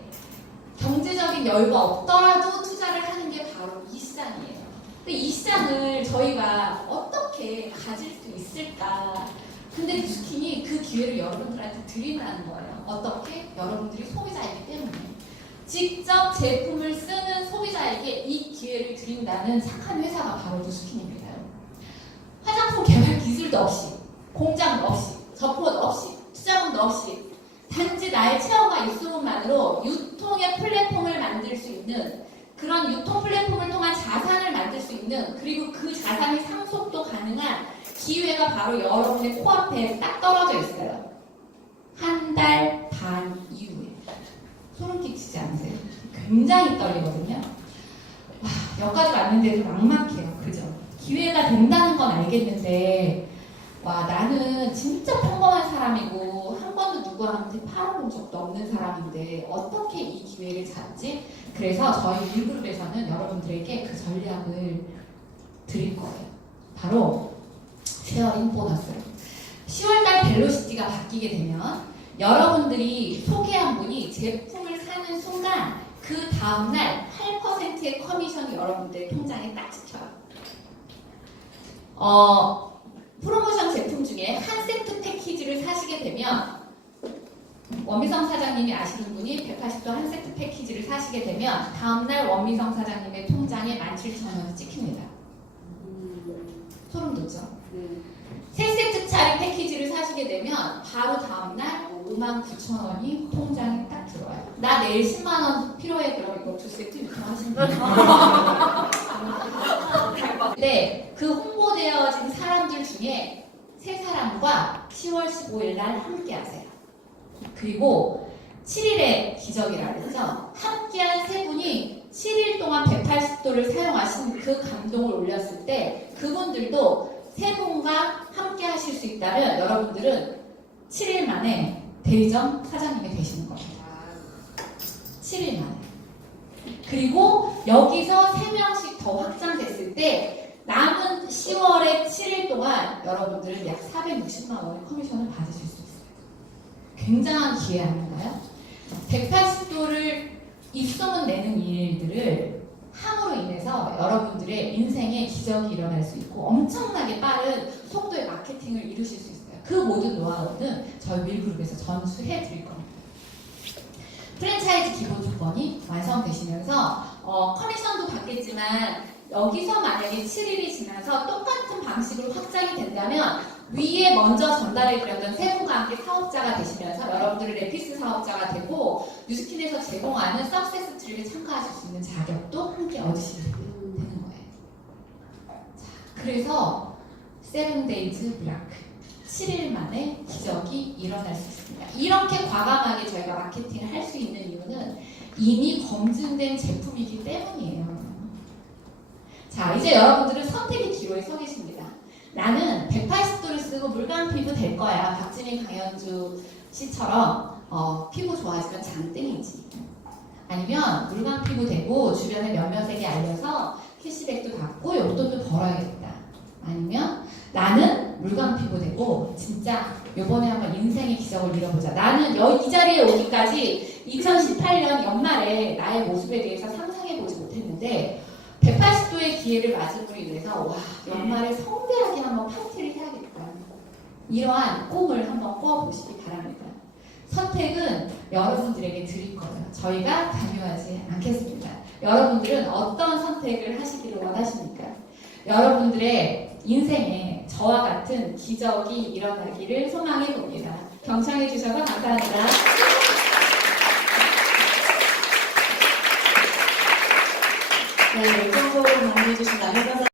경제적인 여유가 없더라도 투자를 하는 게 바로 이 시장이에요. 근데 이 시장을 저희가 어떻게 가질 수 있을까? 근데 뉴스킨이 그 기회를 여러분들한테 드린다는 거예요. 어떻게? 여러분들이 소비자이기 때문에. 직접 제품을 쓰는 소비자에게 이 기회를 드린다는 착한 회사가 바로 뉴스킨입니다. 화장품 개발 기술도 없이, 공장도 없이, 접촉 없이, 투자금도 없이 단지 나의 체험과 입소문만으로 유통의 플랫폼을 만들 수 있는, 그런 유통 플랫폼을 통한 자산을 만들 수 있는, 그리고 그 자산이 상속도 가능한 기회가 바로 여러분의 코앞에 딱 떨어져 있어요. 한 달 반 이후에. 소름 끼치지 않으세요? 굉장히 떨리거든요. 와, 여기까지 왔는데도 막막해요. 그죠? 기회가 된다는 건 알겠는데 와, 나는 진짜 평범한 사람이고 한 번도 누구한테 팔아본 적도 없는 사람인데 어떻게 이 기회를 잡지? 그래서 저희 밀그룹에서는 여러분들에게 그 전략을 드릴 거예요. 바로 쉐어링 보너스요. 10월달 벨로시티가 바뀌게 되면 여러분들이 소개한 분이 제품을 사는 순간 그 다음날 8%의 커미션이 여러분들의 통장에 딱 찍혀요. 프로모션 제품 중에 한 세트 패키지를 사시게 되면 원미성 사장님이 아시는 분이 180도 한 세트 패키지를 사시게 되면 다음날 원미성 사장님의 통장에 17,000원이 찍힙니다. 소름 돋죠? 세 세트짜리 패키지를 사시게 되면 바로 다음날 59,000원이 통장에 딱 들어와요. 나 내일 10만원 필요해. 그럼 이거 2세트 유통하시면 돼요. 네, 그 홍보되어진 사람들 중에 세 사람과 10월 15일 날 함께 하세요. 그리고 7일의 기적이라고 했죠. 함께한 세 분이 7일 동안 180도를 사용하신 그 감동을 올렸을 때 그분들도 세 분과 함께 하실 수 있다면 여러분들은 7일 만에 대리점 사장님이 되시는 겁니다. 7일 만에. 그리고 여기서 3명씩 더 확장됐을 때 남은 10월의 7일 동안 여러분들은 약 460만 원의 커미션을 받으실 수 있어요. 굉장한 기회 아닌가요? 180도를 입소문 내는 일들을 함으로 인해서 여러분들의 인생에 기적이 일어날 수 있고 엄청나게 빠른 속도의 마케팅을 이루실 수 있어요. 그 모든 노하우는 저희 밀그룹에서 전수해 드릴 겁니다. 프랜차이즈 기본 조건이 완성되시면서 커미션도 받겠지만 여기서 만약에 7일이 지나서 똑같은 방식으로 확장이 된다면 위에 먼저 전달해드렸던 세 분과 함께 사업자가 되시면서 여러분들의 레피스 사업자가 되고 뉴스킨에서 제공하는 석세스 트립에 참가하실 수 있는 자격도 함께 얻으시게 되는 거예요. 자, 그래서 7days 미라클 7일 만에 기적이 일어날 수 있습니다. 이렇게 과감하게 저희가 마케팅을 할 수 있는 이유는 이미 검증된 제품이기 때문이에요. 자, 이제 여러분들은 선택의 기로에 서 계십니다. 나는 180도를 쓰고 물광 피부 될 거야. 박지민 강현주 씨처럼 피부 좋아지면 장땡이지. 아니면 물광 피부 되고 주변에 몇몇에게 알려서 캐시백도 받고 용돈도 벌어야겠다. 아니면 나는 물광 피부되고 진짜 요번에 한번 인생의 기적을 이뤄보자. 나는 이 자리에 오기까지 2018년 연말에 나의 모습에 대해서 상상해보지 못했는데 180도의 기회를 맞음으로 인해서 와 연말에 성대하게 한번 파티를 해야겠다. 이러한 꿈을 한번 꿔보시기 바랍니다. 선택은 여러분들에게 드릴 거예요. 저희가 강요하지 않겠습니다. 여러분들은 어떤 선택을 하시기를 원하십니까? 여러분들의 인생에 저와 같은 기적이 일어나기를 소망해 봅니다. 경청해 주셔서 감사합니다.